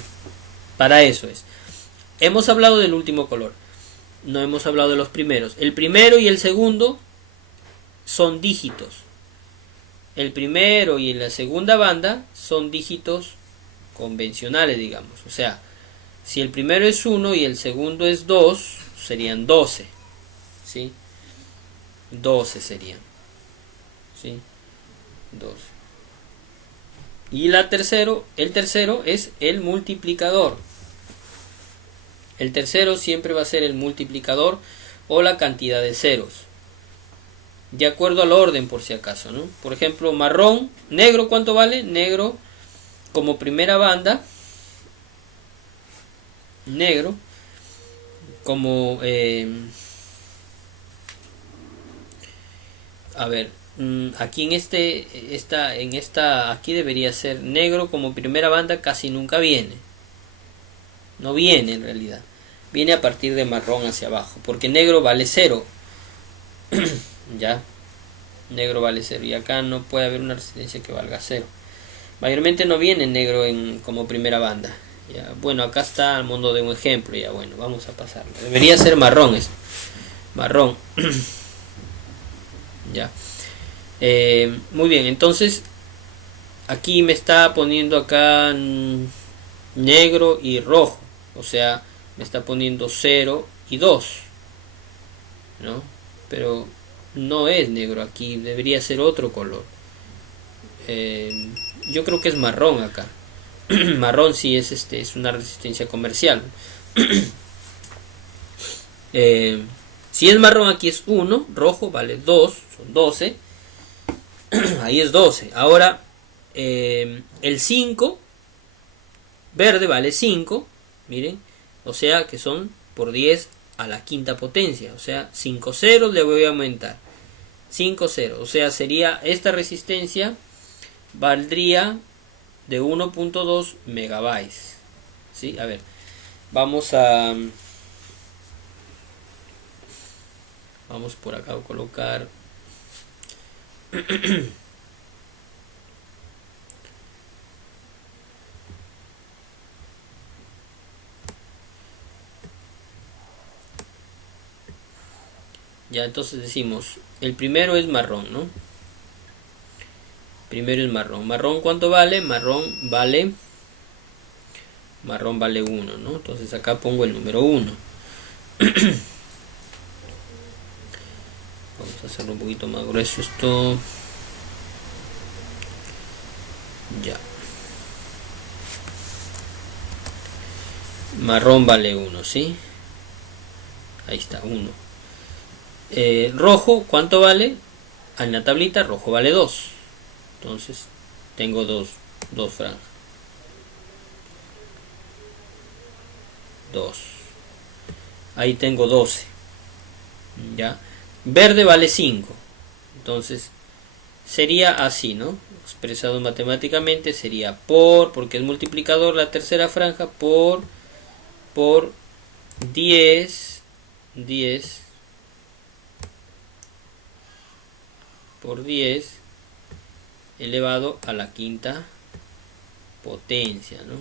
Para eso es. Hemos hablado del último color, no hemos hablado de los primeros. El primero y el segundo son dígitos. El primero y la segunda banda son dígitos convencionales, digamos. O sea, si el primero es 1 y el segundo es 2, serían 12. ¿Sí? 12 serían. ¿Sí? 12. Y el tercero es el multiplicador. El tercero siempre va a ser el multiplicador o la cantidad de ceros, de acuerdo al orden, por si acaso, ¿no? Por ejemplo, negro, ¿cuánto vale? Negro, como primera banda, negro, como, aquí aquí debería ser negro como primera banda, casi nunca viene. No viene en realidad. Viene a partir de marrón hacia abajo, porque negro vale 0. Ya, negro vale 0 y acá no puede haber una resistencia que valga 0. Mayormente no viene negro como primera banda. Ya, bueno, acá está al mundo de un ejemplo. Ya, bueno, vamos a pasarlo. Debería ser marrón esto. Marrón. Ya. Muy bien, entonces aquí me está poniendo acá negro y rojo. O sea, me está poniendo 0 y 2. ¿No? Pero no es negro aquí. Debería ser otro color. Yo creo que es marrón acá. Marrón sí es una resistencia comercial. Si es marrón aquí es 1, rojo vale 2, son 12. Ahí es 12. Ahora el 5 verde vale 5, miren, o sea que son por 10 a la quinta potencia, o sea 5 ceros le voy a aumentar, 5 ceros, o sea sería esta resistencia valdría de 1.2 megabytes. ¿Sí? A ver, vamos por acá a colocar ya, entonces decimos el primero es marrón, ¿no? Primero es marrón. ¿Marrón cuánto vale? Marrón vale 1, ¿no? Entonces acá pongo el número 1. Vamos a hacerlo un poquito más grueso esto. Ya. Marrón vale 1, ¿sí? Ahí está, 1. Rojo, ¿cuánto vale? En la tablita, rojo vale 2. Entonces, tengo dos franjas. 2. Ahí tengo 12. ¿Ya? Verde vale 5. Entonces, sería así, ¿no? Expresado matemáticamente sería porque es multiplicador la tercera franja, por 10 por 10 elevado a la quinta potencia, ¿no?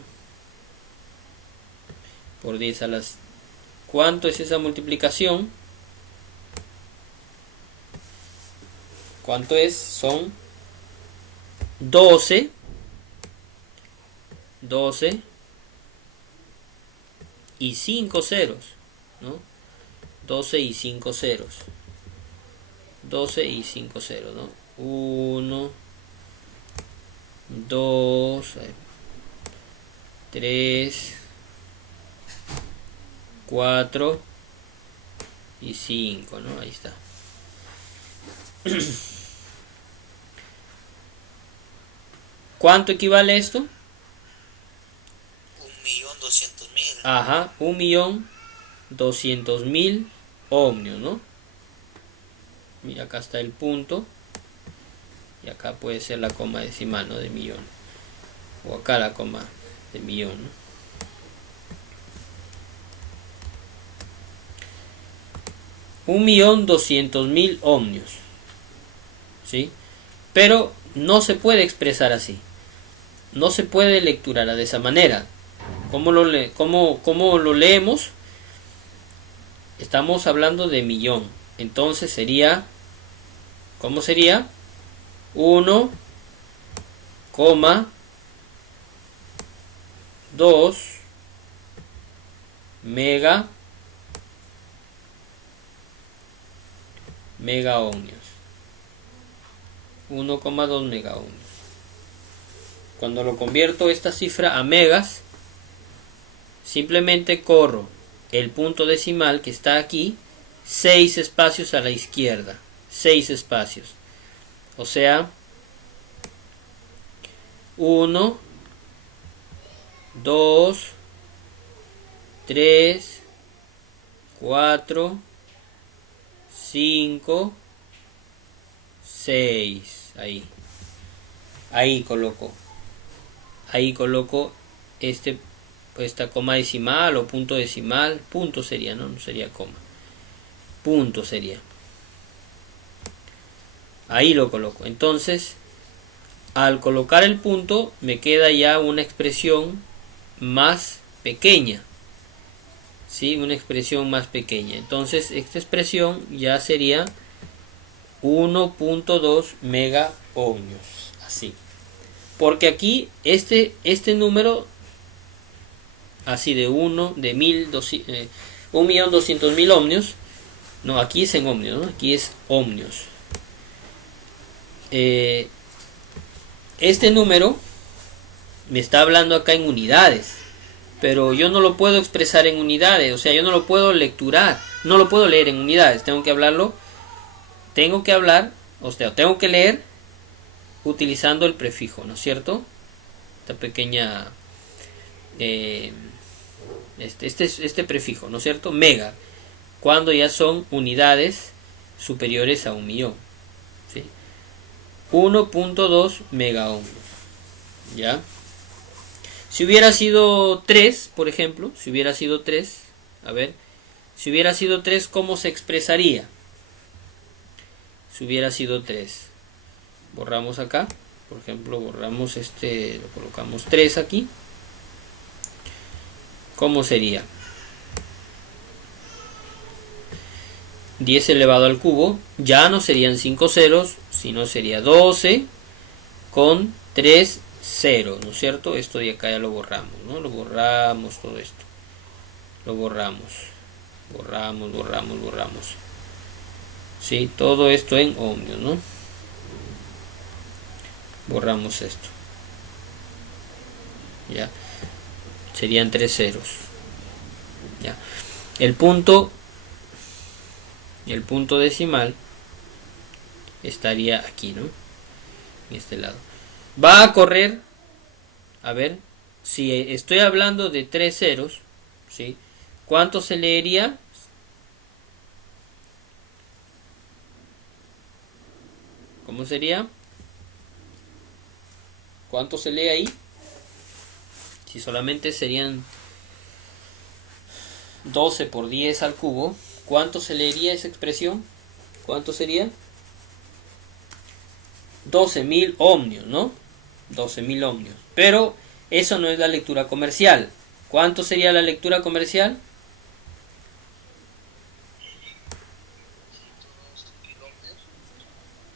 Por 10 a las... ¿Cuánto es esa multiplicación? ¿Cuánto es? Son 12 y 5 ceros, ¿no? 12 y 5 ceros. 12 y 5 ceros, ¿no? 1, 2, 3, 4 y 5, ¿no? Ahí está. ¿Cuánto equivale esto? 1.200.000. Ajá, 1.200.000 ohmios, ¿no? Mira, acá está el punto. Y acá puede ser la coma decimal, ¿no? De millón. O acá la coma de millón, ¿no? Un 1.200.000 ohmios. ¿Sí? Pero no se puede expresar así. No se puede lecturar de esa manera. ¿Cómo lo leemos? Estamos hablando de millón. Entonces sería... ¿Cómo sería? 1,2 mega ohmios. 1,2 mega ohmios. Cuando lo convierto esta cifra a megas, simplemente corro el punto decimal que está aquí 6 espacios a la izquierda. 6 espacios. O sea, 1, 2, 3, 4, 5, 6. Ahí coloco. Ahí coloco esta coma decimal o punto decimal. Punto sería, ¿no? No sería coma. Punto sería. Ahí lo coloco. Entonces, al colocar el punto, me queda ya una expresión más pequeña. ¿Sí? Una expresión más pequeña. Entonces, esta expresión ya sería 1.2 mega ohmios. Así. Porque aquí este número, así de 1.200.000 ohmios, no, aquí es en ohmios, ¿no? Aquí es ohmios. Este número me está hablando acá en unidades, pero yo no lo puedo expresar en unidades, o sea, yo no lo puedo lecturar, no lo puedo leer en unidades, tengo que leer utilizando el prefijo, ¿no es cierto? Esta pequeña este prefijo, ¿no es cierto? Mega, cuando ya son unidades superiores a 1.000.000, ¿sí? 1.2 mega ohmios, ¿ya? Si hubiera sido 3, por ejemplo, si hubiera sido 3, ¿cómo se expresaría? Si hubiera sido 3, borramos acá, por ejemplo, borramos lo colocamos 3 aquí. ¿Cómo sería? 10 elevado al cubo, ya no serían 5 ceros, sino sería 12 con 3 ceros, ¿no es cierto? Esto de acá ya lo borramos, ¿no? Lo borramos todo esto. Lo borramos. Borramos. Sí, todo esto en ohmios, ¿no? Borramos esto. Ya. Serían 3 ceros. Ya. El punto decimal estaría aquí, ¿no? En este lado. Va a correr, a ver, si estoy hablando de 3 ceros, ¿sí? ¿Cuánto se leería? ¿Cómo sería? ¿Cuánto se lee ahí? Si solamente serían 12 por 10 al cubo, ¿cuánto se leería esa expresión? ¿Cuánto sería? 12.000 ohmios, ¿no? 12.000 ohmios. Pero eso no es la lectura comercial. ¿Cuánto sería la lectura comercial?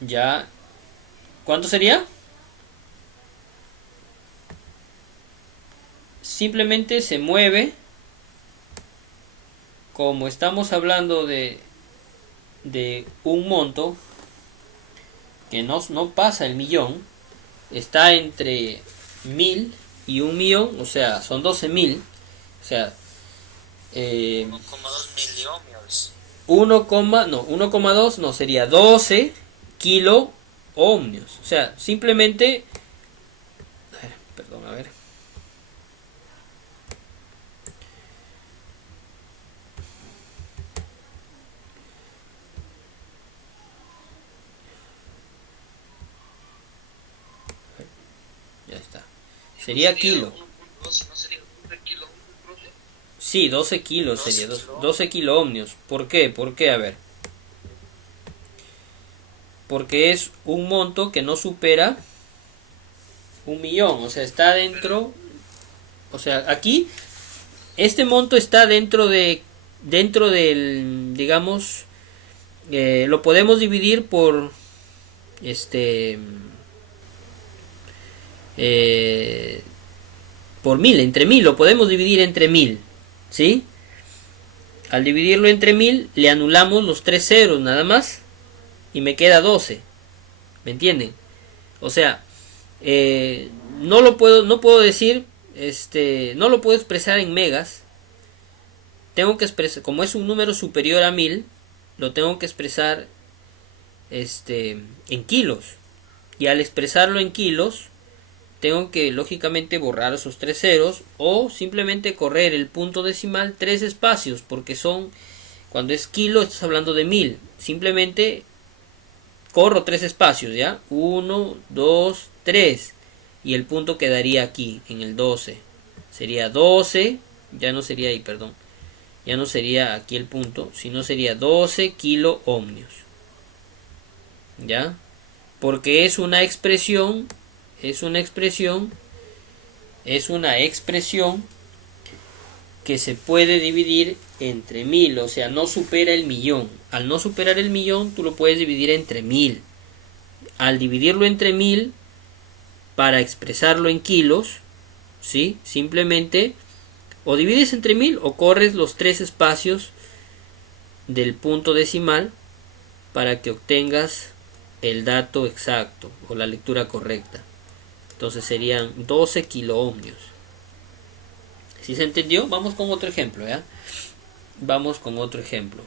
Ya. ¿Cuánto sería? Simplemente se mueve. Como estamos hablando de un monto que no pasa el millón, está entre 1.000 y 1.000.000, o sea, son 12.000, o sea, 1,2 miliohmios. 1,2 no, sería 12 kilo ohmios, o sea, simplemente, a ver, ya está, sería kilo. Sí, 12 kilos sería, 12 kilo ohmios. ¿Por qué? A ver. Porque es un monto que no supera 1.000.000, o sea, está dentro, o sea, aquí este monto está dentro del, digamos, lo podemos dividir por por 1.000, entre 1.000, lo podemos dividir entre 1.000, ¿sí? Al dividirlo entre 1.000 le anulamos los 3 ceros nada más y me queda 12, ¿me entienden? O sea, no puedo decir, no lo puedo expresar en megas, tengo que expresar, como es un número superior a 1.000, lo tengo que expresar en kilos, y al expresarlo en kilos tengo que lógicamente borrar esos 3 ceros o simplemente correr el punto decimal 3 espacios, porque cuando es kilo estás hablando de 1.000, simplemente corro 3 espacios, ¿ya? 1, 2, 3. Y el punto quedaría aquí, en el 12. Sería 12, ya no sería ahí, perdón. Ya no sería aquí el punto, sino sería 12 kilo ohmios. ¿Ya? Porque es una expresión que se puede dividir entre 1000, o sea, no supera el millón. Al no superar el millón, tú lo puedes dividir entre 1000. Al dividirlo entre 1000, para expresarlo en kilos, ¿sí? Simplemente o divides entre 1000 o corres los 3 espacios del punto decimal para que obtengas el dato exacto o la lectura correcta. Entonces serían 12 kiloohmios. ¿Sí se entendió? Vamos con otro ejemplo, ¿ya? Vamos con otro ejemplo.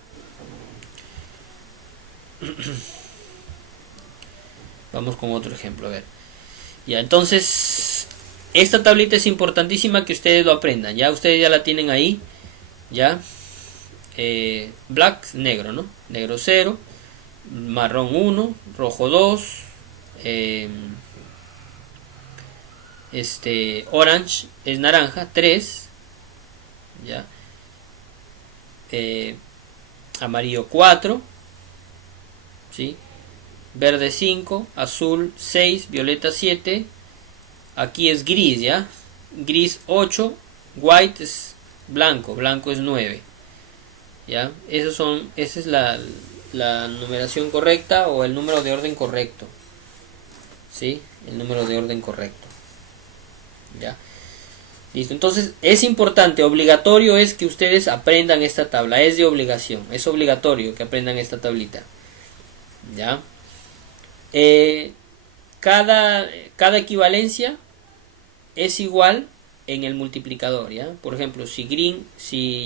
Vamos con otro ejemplo, a ver. Ya, entonces, esta tablita es importantísima que ustedes lo aprendan. Ya, ustedes ya la tienen ahí. Ya. Black, negro, ¿no? Negro 0, marrón 1, rojo 2, orange es naranja 3, ya, amarillo 4, ¿sí? Verde 5, azul 6, violeta 7, aquí es gris, ya, gris 8, white es blanco, blanco es 9, ya, esa es la numeración correcta o el número de orden correcto, ¿sí? El número de orden correcto, ya. Listo, entonces es importante, obligatorio es que ustedes aprendan esta tabla, es de obligación, es obligatorio que aprendan esta tablita, ya. Cada equivalencia es igual en el multiplicador, ya. Por ejemplo, si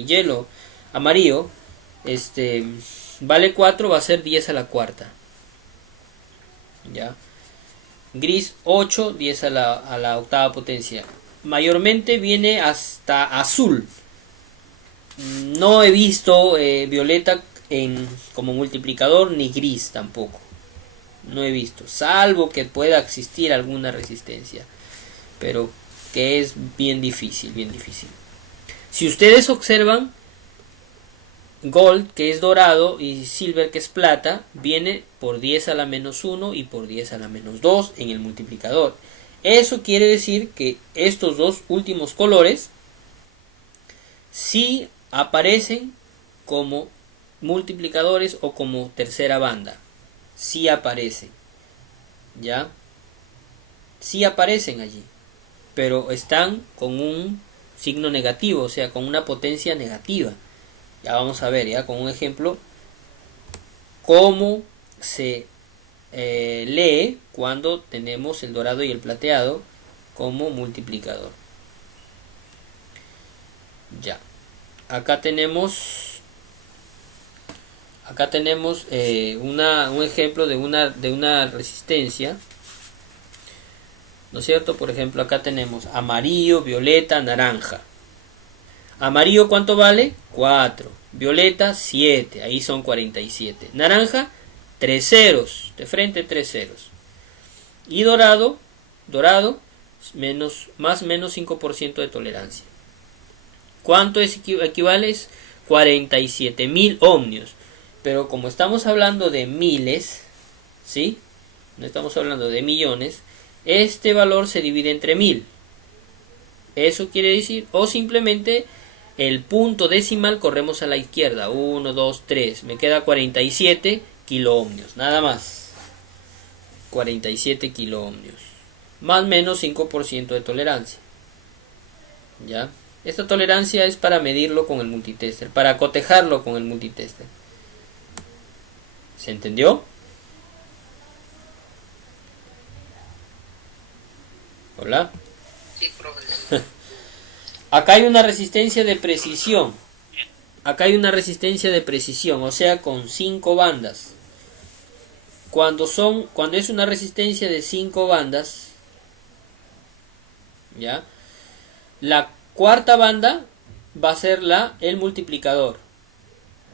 hielo amarillo vale 4, va a ser 10 a la cuarta, ya. Gris 8, 10 a la octava potencia. Mayormente viene hasta azul. No he visto violeta como multiplicador, ni gris tampoco. No he visto, salvo que pueda existir alguna resistencia, pero que es bien difícil, bien difícil. Si ustedes observan, gold, que es dorado, y silver, que es plata, viene por 10 a la menos 1 y por 10 a la menos 2 en el multiplicador. Eso quiere decir que estos dos últimos colores sí aparecen como multiplicadores o como tercera banda. Sí aparecen, ¿ya? Sí aparecen allí, pero están con un signo negativo, o sea, con una potencia negativa. Ya vamos a ver, ya con un ejemplo, cómo se lee cuando tenemos el dorado y el plateado como multiplicador. Ya, acá tenemos un ejemplo de una resistencia, ¿no es cierto? Por ejemplo, acá tenemos amarillo, violeta, naranja. Amarillo, ¿cuánto vale? 4. Violeta, 7. Ahí son 47. Naranja, 3 ceros. De frente, 3 ceros. Y dorado, más menos 5% de tolerancia. ¿Cuánto equivale? 47.000 ohmios. Pero como estamos hablando de miles, ¿sí? No estamos hablando de millones. Este valor se divide entre 1000. Eso quiere decir, o simplemente el punto decimal corremos a la izquierda. 1, 2, 3. Me queda 47 kiloohmios. Nada más. 47 kiloohmios. Más o menos 5% de tolerancia. ¿Ya? Esta tolerancia es para medirlo con el multitester. Para cotejarlo con el multitester. ¿Se entendió? Hola. Sí, profe. Acá hay una resistencia de precisión. Acá hay una resistencia de precisión, o sea, con 5 bandas. Cuando es una resistencia de 5 bandas, ¿ya? La cuarta banda va a ser el multiplicador.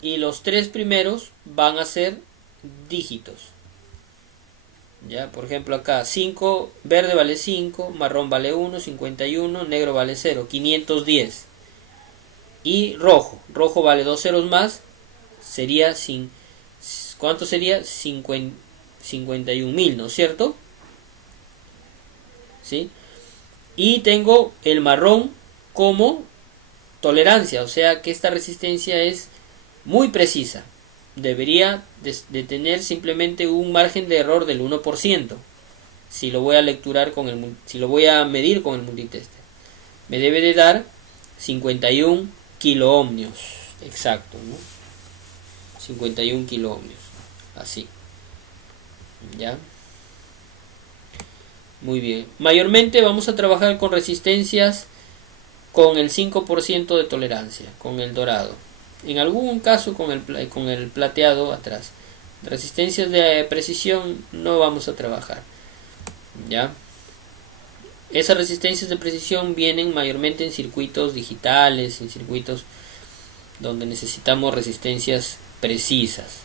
Y los 3 primeros van a ser dígitos. Ya, por ejemplo acá 5, verde vale 5, marrón vale 1, 51, negro vale 0, 510. Y rojo vale 2 ceros más, sería sin, ¿cuánto sería? 51.000, ¿no es cierto? ¿Sí? Y tengo el marrón como tolerancia, o sea que esta resistencia es muy precisa. Debería de tener simplemente un margen de error del 1% si lo voy a lecturar si lo voy a medir con el multitester. Me debe de dar 51 kiloohmios exacto, ¿no? 51 kiloohmios, así. ¿Ya? Muy bien. Mayormente vamos a trabajar con resistencias con el 5% de tolerancia, con el dorado. En algún caso con el plateado atrás. Resistencias de precisión no vamos a trabajar. ¿Ya? Esas resistencias de precisión vienen mayormente en circuitos digitales, en circuitos donde necesitamos resistencias precisas.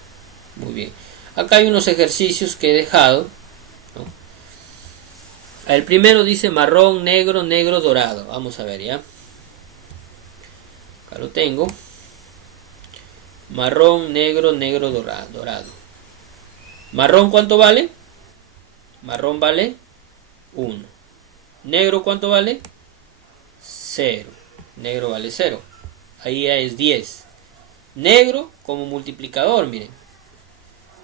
Muy bien. Acá hay unos ejercicios que he dejado, ¿no? El primero dice marrón, negro, negro, dorado. Vamos a ver, ¿ya? Acá lo tengo. Marrón, negro, negro, dorado. Marrón, ¿cuánto vale? Marrón vale 1. Negro, ¿cuánto vale? 0. Negro vale 0. Ahí ya es 10. Negro como multiplicador, miren.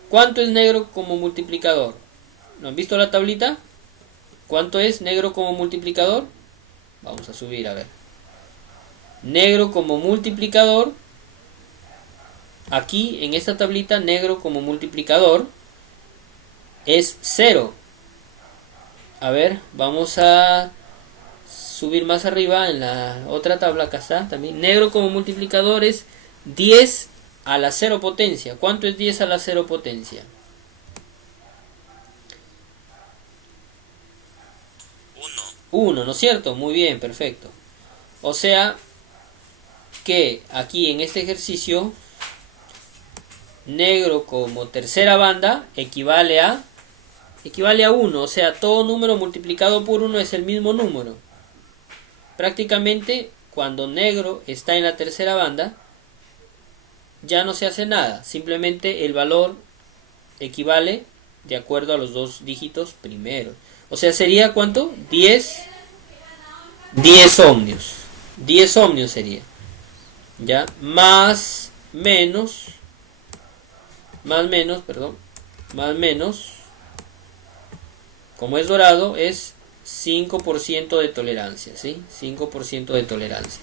¿Cuánto es negro como multiplicador? ¿No han visto la tablita? ¿Cuánto es negro como multiplicador? Vamos a subir a ver. Negro como multiplicador. Aquí en esta tablita, negro como multiplicador es 0. A ver, vamos a subir más arriba en la otra tabla. Acá está también. Negro como multiplicador es 10 a la 0 potencia. ¿Cuánto es 10 a la 0 potencia? 1, ¿no es cierto? Muy bien, perfecto. O sea que aquí en este ejercicio, negro como tercera banda equivale a 1, o sea, todo número multiplicado por 1 es el mismo número. Prácticamente, cuando negro está en la tercera banda, ya no se hace nada, simplemente el valor equivale de acuerdo a los dos dígitos primeros. O sea, sería ¿cuánto? 10 ohmios. 10 ohmios sería. ¿Ya? Más menos, como es dorado, es 5% de tolerancia, ¿sí? 5% de tolerancia.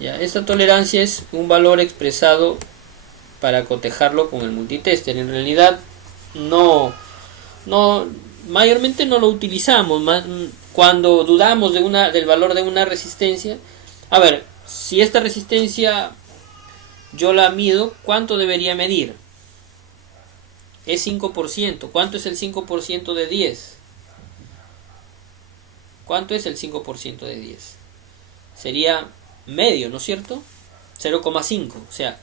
Ya, esta tolerancia es un valor expresado para cotejarlo con el multitester. En realidad mayormente no lo utilizamos cuando dudamos del valor de una resistencia. A ver, si esta resistencia yo la mido, ¿cuánto debería medir? Es 5%. ¿Cuánto es el 5% de 10? ¿Cuánto es el 5% de 10? Sería medio, ¿no es cierto? 0,5. O sea,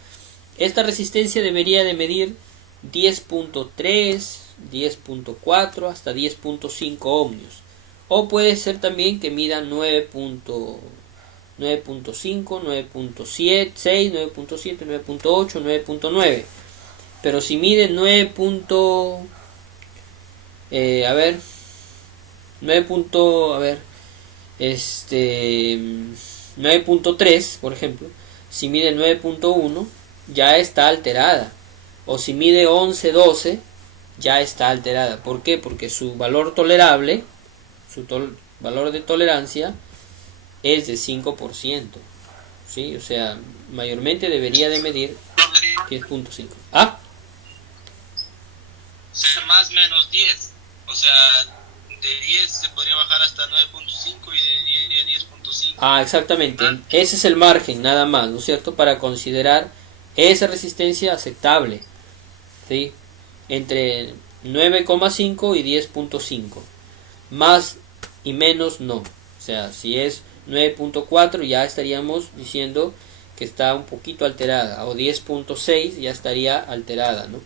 esta resistencia debería de medir 10.3, 10.4 hasta 10.5 ohmios. O puede ser también que mida 9.5, 9.7, 6, 9.7, 9.8, 9.9. Pero si mide 9. A ver, 9.3, por ejemplo, si mide 9.1 ya está alterada, o si mide 11.12 ya está alterada. ¿Por qué? Porque su valor tolerable, valor de tolerancia es de 5%, ¿sí? O sea, mayormente debería de medir 10.5. Más menos 10. O sea, de 10 se podría bajar hasta 9.5 y de 10 a 10.5. Exactamente. Ese es el margen, nada más, ¿no es cierto? Para considerar esa resistencia aceptable, ¿sí? Entre 9,5 y 10.5. Más y menos no. O sea, si es 9.4 ya estaríamos diciendo que está un poquito alterada. O 10.6 ya estaría alterada, ¿no?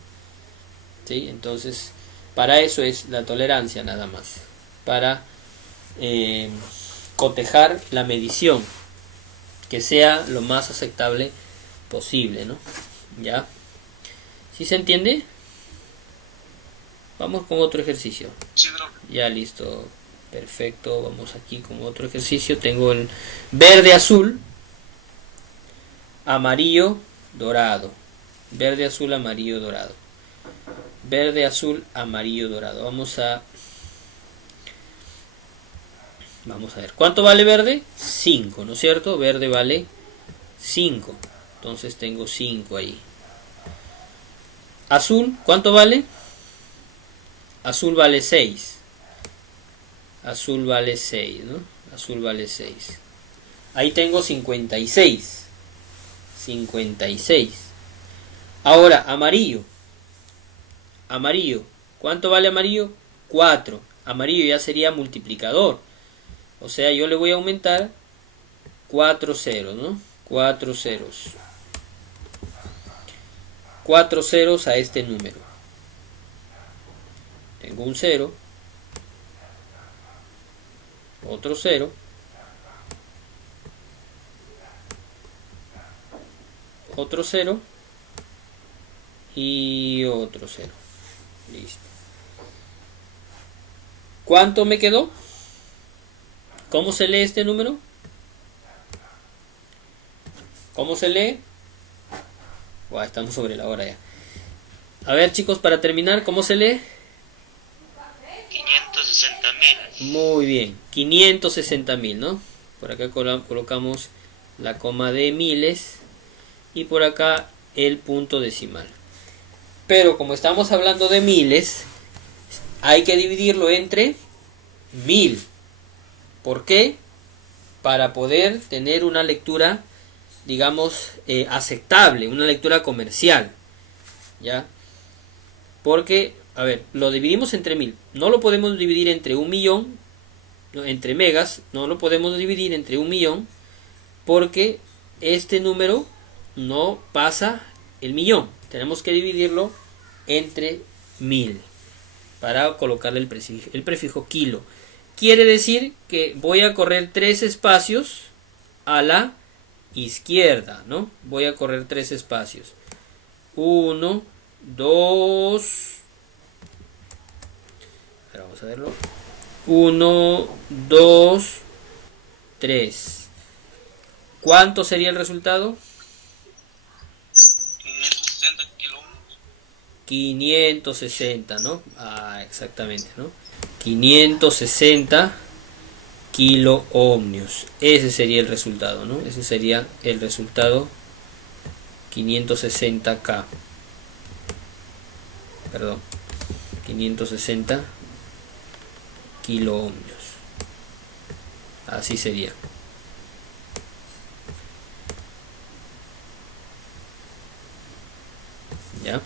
¿Sí? Entonces Para eso es la tolerancia nada más. Para cotejar la medición. Que sea lo más aceptable posible, ¿no? ¿Ya? ¿Sí se entiende? Vamos con otro ejercicio. Sí, profe. Ya listo. Perfecto. Vamos aquí con otro ejercicio. Tengo el verde, azul, amarillo, dorado. Verde, azul, amarillo, dorado. Verde, azul, amarillo, dorado. Vamos a ver. ¿Cuánto vale verde? 5, ¿no es cierto? Verde vale 5. Entonces tengo 5 ahí. Azul, ¿cuánto vale? Azul vale 6. Azul vale 6, ¿no? Azul vale 6. Ahí tengo 56. 56. Ahora, amarillo. Amarillo. ¿Cuánto vale amarillo? 4. Amarillo ya sería multiplicador. O sea, yo le voy a aumentar 4 ceros, ¿no? 4 ceros. 4 ceros a este número. Tengo un 0. Otro 0. Otro 0. Y otro 0. Listo. ¿Cuánto me quedó? ¿Cómo se lee este número? ¿Cómo se lee? Wow, estamos sobre la hora ya. A ver, chicos, para terminar, ¿cómo se lee? 560.000. Muy bien, 560.000, ¿no? Por acá colocamos la coma de miles y por acá el punto decimal. Pero como estamos hablando de miles, hay que dividirlo entre 1000. ¿Por qué? Para poder tener una lectura, digamos, aceptable, una lectura comercial, ¿ya? Porque, a ver, lo dividimos entre 1000. No lo podemos dividir entre 1.000.000, no, entre megas, no lo podemos dividir entre 1.000.000, porque este número no pasa el millón. Tenemos que dividirlo entre 1000 para colocarle el prefijo kilo. Quiere decir que voy a correr 3 espacios a la izquierda, ¿no? Voy a correr 3 espacios. 1, 2. Vamos a verlo. 1, 2, 3. ¿Cuánto sería el resultado? 560 kilómetros. 560, ¿no? Exactamente, ¿no? 560 kilo ohmios. Ese sería el resultado, ¿no? Ese sería el resultado. 560K. Perdón. 560 kilo ohmios. Así sería. ¿Ya?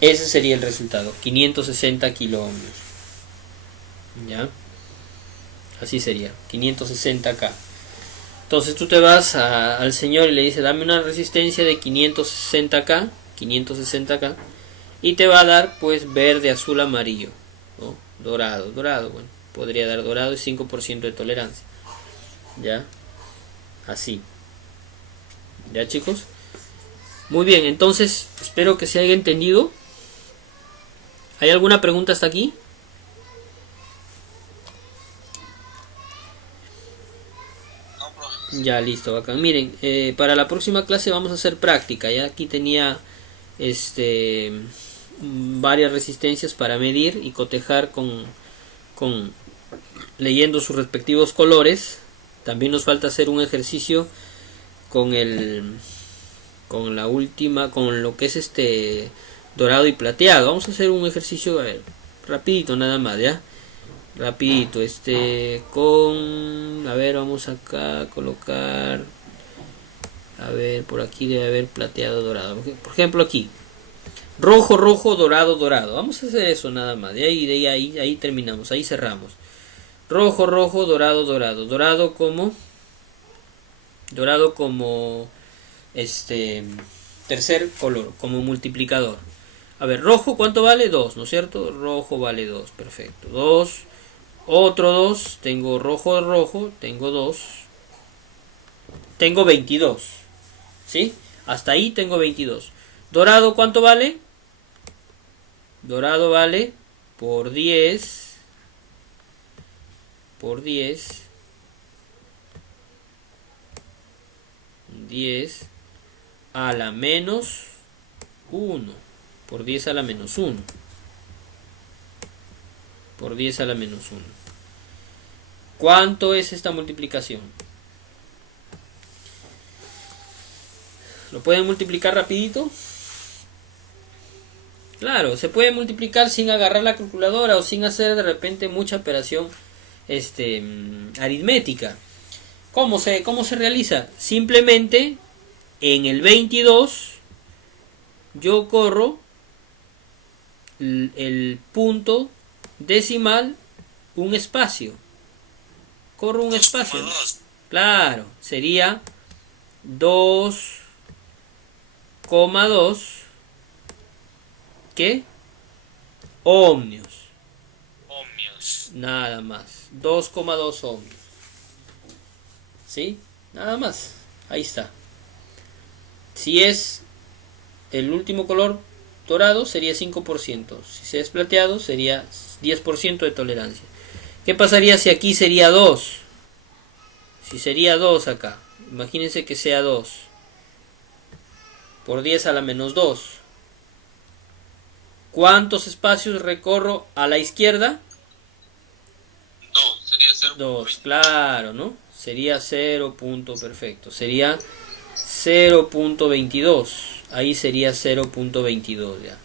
Ese sería el resultado, 560 kilo ohmios. ¿Ya? Así sería, 560K. Entonces tú te vas al señor y le dices, dame una resistencia de 560K, 560K, y te va a dar pues verde, azul, amarillo, ¿no? Dorado, bueno, podría dar dorado y 5% de tolerancia. ¿Ya? Así. ¿Ya, chicos? Muy bien, entonces espero que se haya entendido. ¿Hay alguna pregunta hasta aquí? No, profe. Ya, listo, bacán. Miren, para la próxima clase vamos a hacer práctica. Ya aquí tenía varias resistencias para medir y cotejar con leyendo sus respectivos colores. También nos falta hacer un ejercicio con lo que es dorado y plateado. Vamos a hacer un ejercicio, a ver, rapidito nada más, ya. Rapidito, a ver, vamos acá a colocar, a ver, por aquí debe haber plateado, dorado. Por ejemplo aquí, rojo, rojo, dorado, dorado. Vamos a hacer eso nada más. De ahí terminamos, ahí cerramos. Rojo, rojo, dorado, dorado. Dorado como tercer color, como multiplicador. A ver, rojo, ¿cuánto vale? 2, ¿no es cierto? Rojo vale 2, perfecto. 2, otro 2, tengo rojo, tengo 2, tengo 22, ¿sí? Hasta ahí tengo 22. Dorado, ¿cuánto vale? Dorado vale por 10, por 10, 10 a la menos 1, por 10 a la menos 1, por 10 a la menos 1. ¿Cuánto es esta multiplicación? ¿Lo pueden multiplicar rapidito? Claro, se puede multiplicar sin agarrar la calculadora o sin hacer de repente mucha operación aritmética. ¿Cómo se realiza? Simplemente en el 22 yo corro el punto decimal un espacio. Corro un espacio, ¿no? Claro, sería 2,2 ¿qué? Ohmios. Nada más. 2,2 ohmios. ¿Sí? Nada más. Ahí está. Si es el último color dorado, sería 5%. Si es plateado, sería 10% de tolerancia. ¿Qué pasaría si aquí sería 2? Si sería 2 acá. Imagínense que sea 2. Por 10 a la menos 2. ¿Cuántos espacios recorro a la izquierda? 2, sería 0. 2, claro, ¿no? Sería 0. Perfecto. Sería 0.22. Ahí sería 0.22 ya.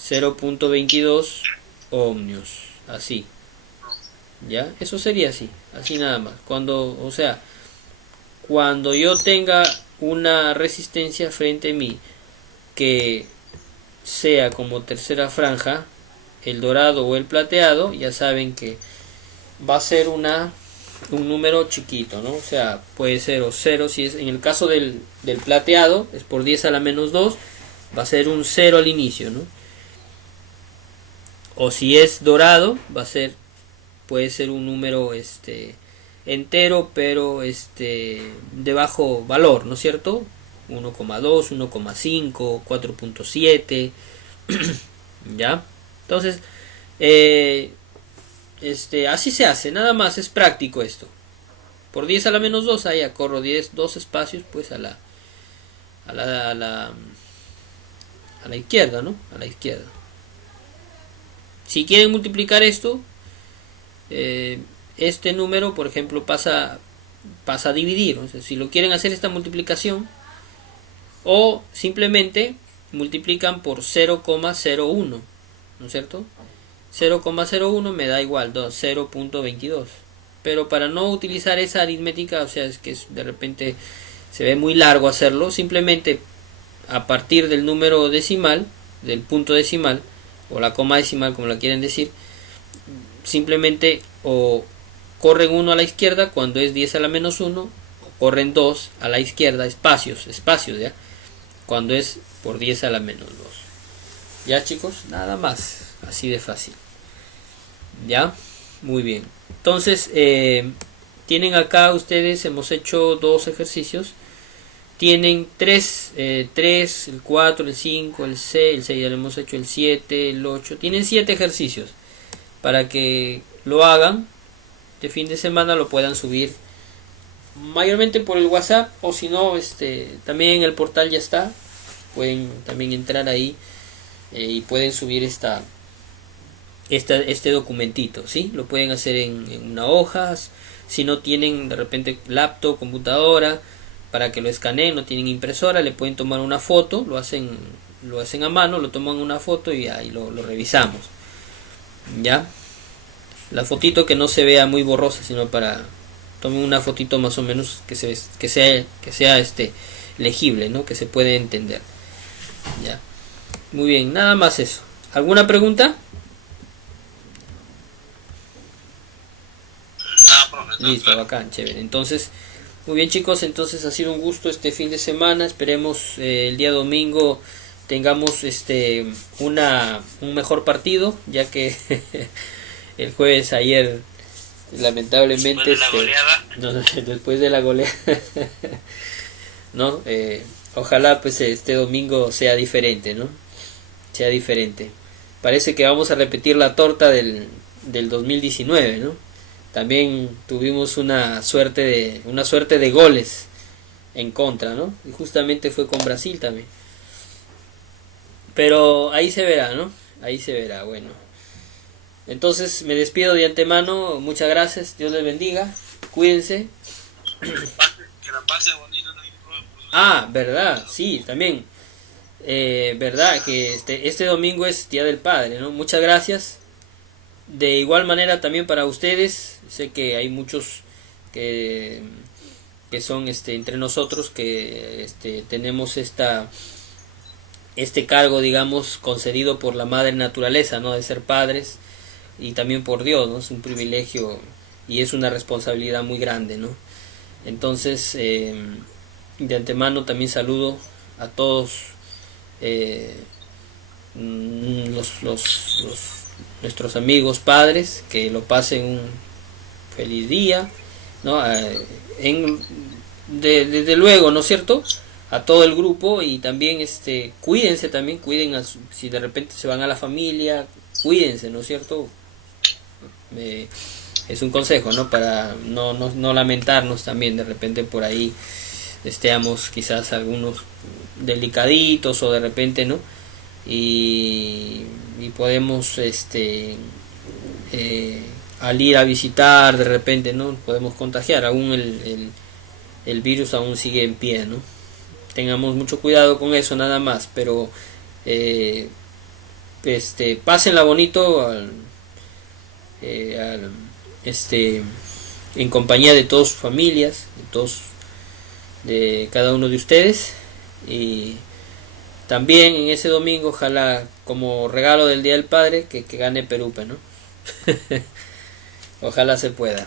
0.22 ohmios. Así. ¿Ya? Eso sería así. Así nada más. Cuando yo tenga una resistencia frente a mí que sea como tercera franja, el dorado o el plateado, ya saben que va a ser un número chiquito, ¿no? O sea, puede ser o 0, si es en el caso del plateado, es por 10 a la menos 2, va a ser un 0 al inicio, ¿no? O si es dorado, puede ser un número entero, pero de bajo valor, ¿no es cierto? 1,2, 1,5, 4.7, ¿ya? Entonces, así se hace, nada más, es práctico esto. Por 10 a la menos 2, ahí corro 2 espacios, pues a la izquierda, ¿no? A la izquierda. Si quieren multiplicar esto, este número, por ejemplo, pasa a dividir. O sea, si lo quieren hacer esta multiplicación, o simplemente multiplican por 0,01, ¿no es cierto? 0,01 me da igual 0.22, pero para no utilizar esa aritmética, o sea, es que de repente se ve muy largo hacerlo, simplemente a partir del número decimal, del punto decimal o la coma decimal, como la quieren decir, simplemente o corren 1 a la izquierda cuando es 10 a la menos 1, o corren 2 a la izquierda, espacios, ¿ya? Cuando es por 10 a la menos 2. Ya, chicos, nada más, así de fácil. Ya, muy bien. Entonces, tienen acá ustedes, hemos hecho 2 ejercicios. Tienen 3, el 4, el 5, el 6 ya lo hemos hecho, el 7, el 8. Tienen 7 ejercicios para que lo hagan. Este fin de semana lo puedan subir mayormente por el WhatsApp, o si no, también en el portal ya está. Pueden también entrar ahí y pueden subir este documentito, ¿sí? Lo pueden hacer en una hoja. Si no tienen de repente laptop, computadora, para que lo escaneen, no tienen impresora, le pueden tomar una foto, lo hacen a mano, lo toman una foto y ahí lo revisamos. ¿Ya? La fotito que no se vea muy borrosa, sino para tomen una fotito más o menos que sea legible, ¿no? Que se puede entender. Ya. Muy bien, nada más eso. ¿Alguna pregunta? Listo, bacán, chévere. Entonces, muy bien, chicos, entonces ha sido un gusto este fin de semana. Esperemos el día domingo tengamos un mejor partido, ya que el jueves ayer lamentablemente después de la goleada. después de la goleada no, ojalá pues este domingo sea diferente, ¿no? Sea diferente. Parece que vamos a repetir la torta del 2019, ¿no? También tuvimos una suerte de goles en contra, ¿no? Y justamente fue con Brasil también. Pero ahí se verá, ¿no? Ahí se verá, bueno. Entonces me despido de antemano, muchas gracias, Dios les bendiga, cuídense. Que la pase bonito, ¿no? Ah, verdad, sí, también. Verdad que este domingo es Día del Padre, ¿no? Muchas gracias. De igual manera también para ustedes, sé que hay muchos que son entre nosotros que tenemos este cargo, digamos, concedido por la madre naturaleza, ¿no? De ser padres y también por Dios, ¿no? Es un privilegio y es una responsabilidad muy grande, ¿no? Entonces, de antemano también saludo a todos nuestros amigos padres, que lo pasen un feliz día, ¿no? Desde luego, ¿no es cierto? A todo el grupo y también cuídense también, si de repente se van a la familia, cuídense, ¿no es cierto? Es un consejo, ¿no? Para no lamentarnos también, de repente por ahí estemos quizás algunos delicaditos o de repente, ¿no? Y podemos al ir a visitar de repente, ¿no? Podemos contagiar, aún el virus aún sigue en pie, ¿no? Tengamos mucho cuidado con eso nada más, pero pásenla bonito en compañía de todas sus familias, de cada uno de ustedes, y también en ese domingo ojalá como regalo del Día del Padre que gane Perú, ¿no? Ojalá se pueda.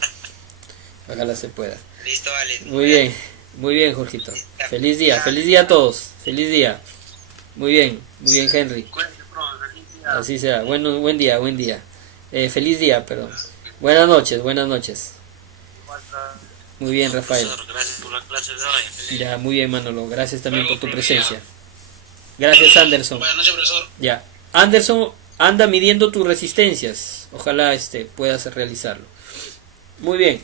Listo, vale. Muy bien, Jorgito. Feliz día a todos. Feliz día. Muy bien, Henry. Así será. Buen día. Feliz día, perdón. Buenas noches. Muy bien, Rafael. Gracias por la clase de hoy. Ya, muy bien, Manolo. Gracias también por tu presencia. Gracias, Anderson. Buenas noches, profesor. Ya. Anderson anda midiendo tus resistencias. Ojalá puedas realizarlo. Muy bien.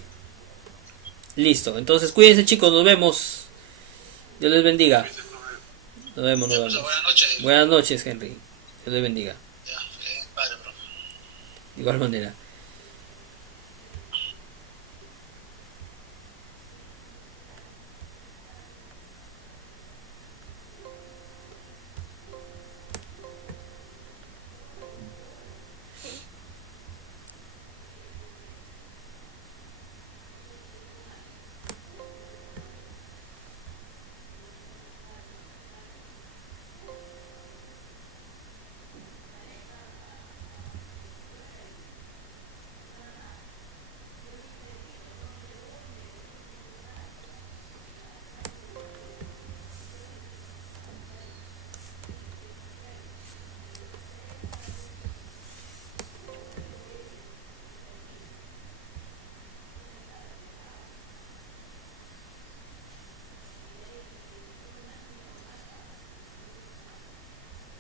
Listo. Entonces, cuídense, chicos. Nos vemos. Dios les bendiga. Nos vemos. Buenas noches. Buenas noches, Henry. Dios les bendiga. Ya, padre, profe. De igual manera.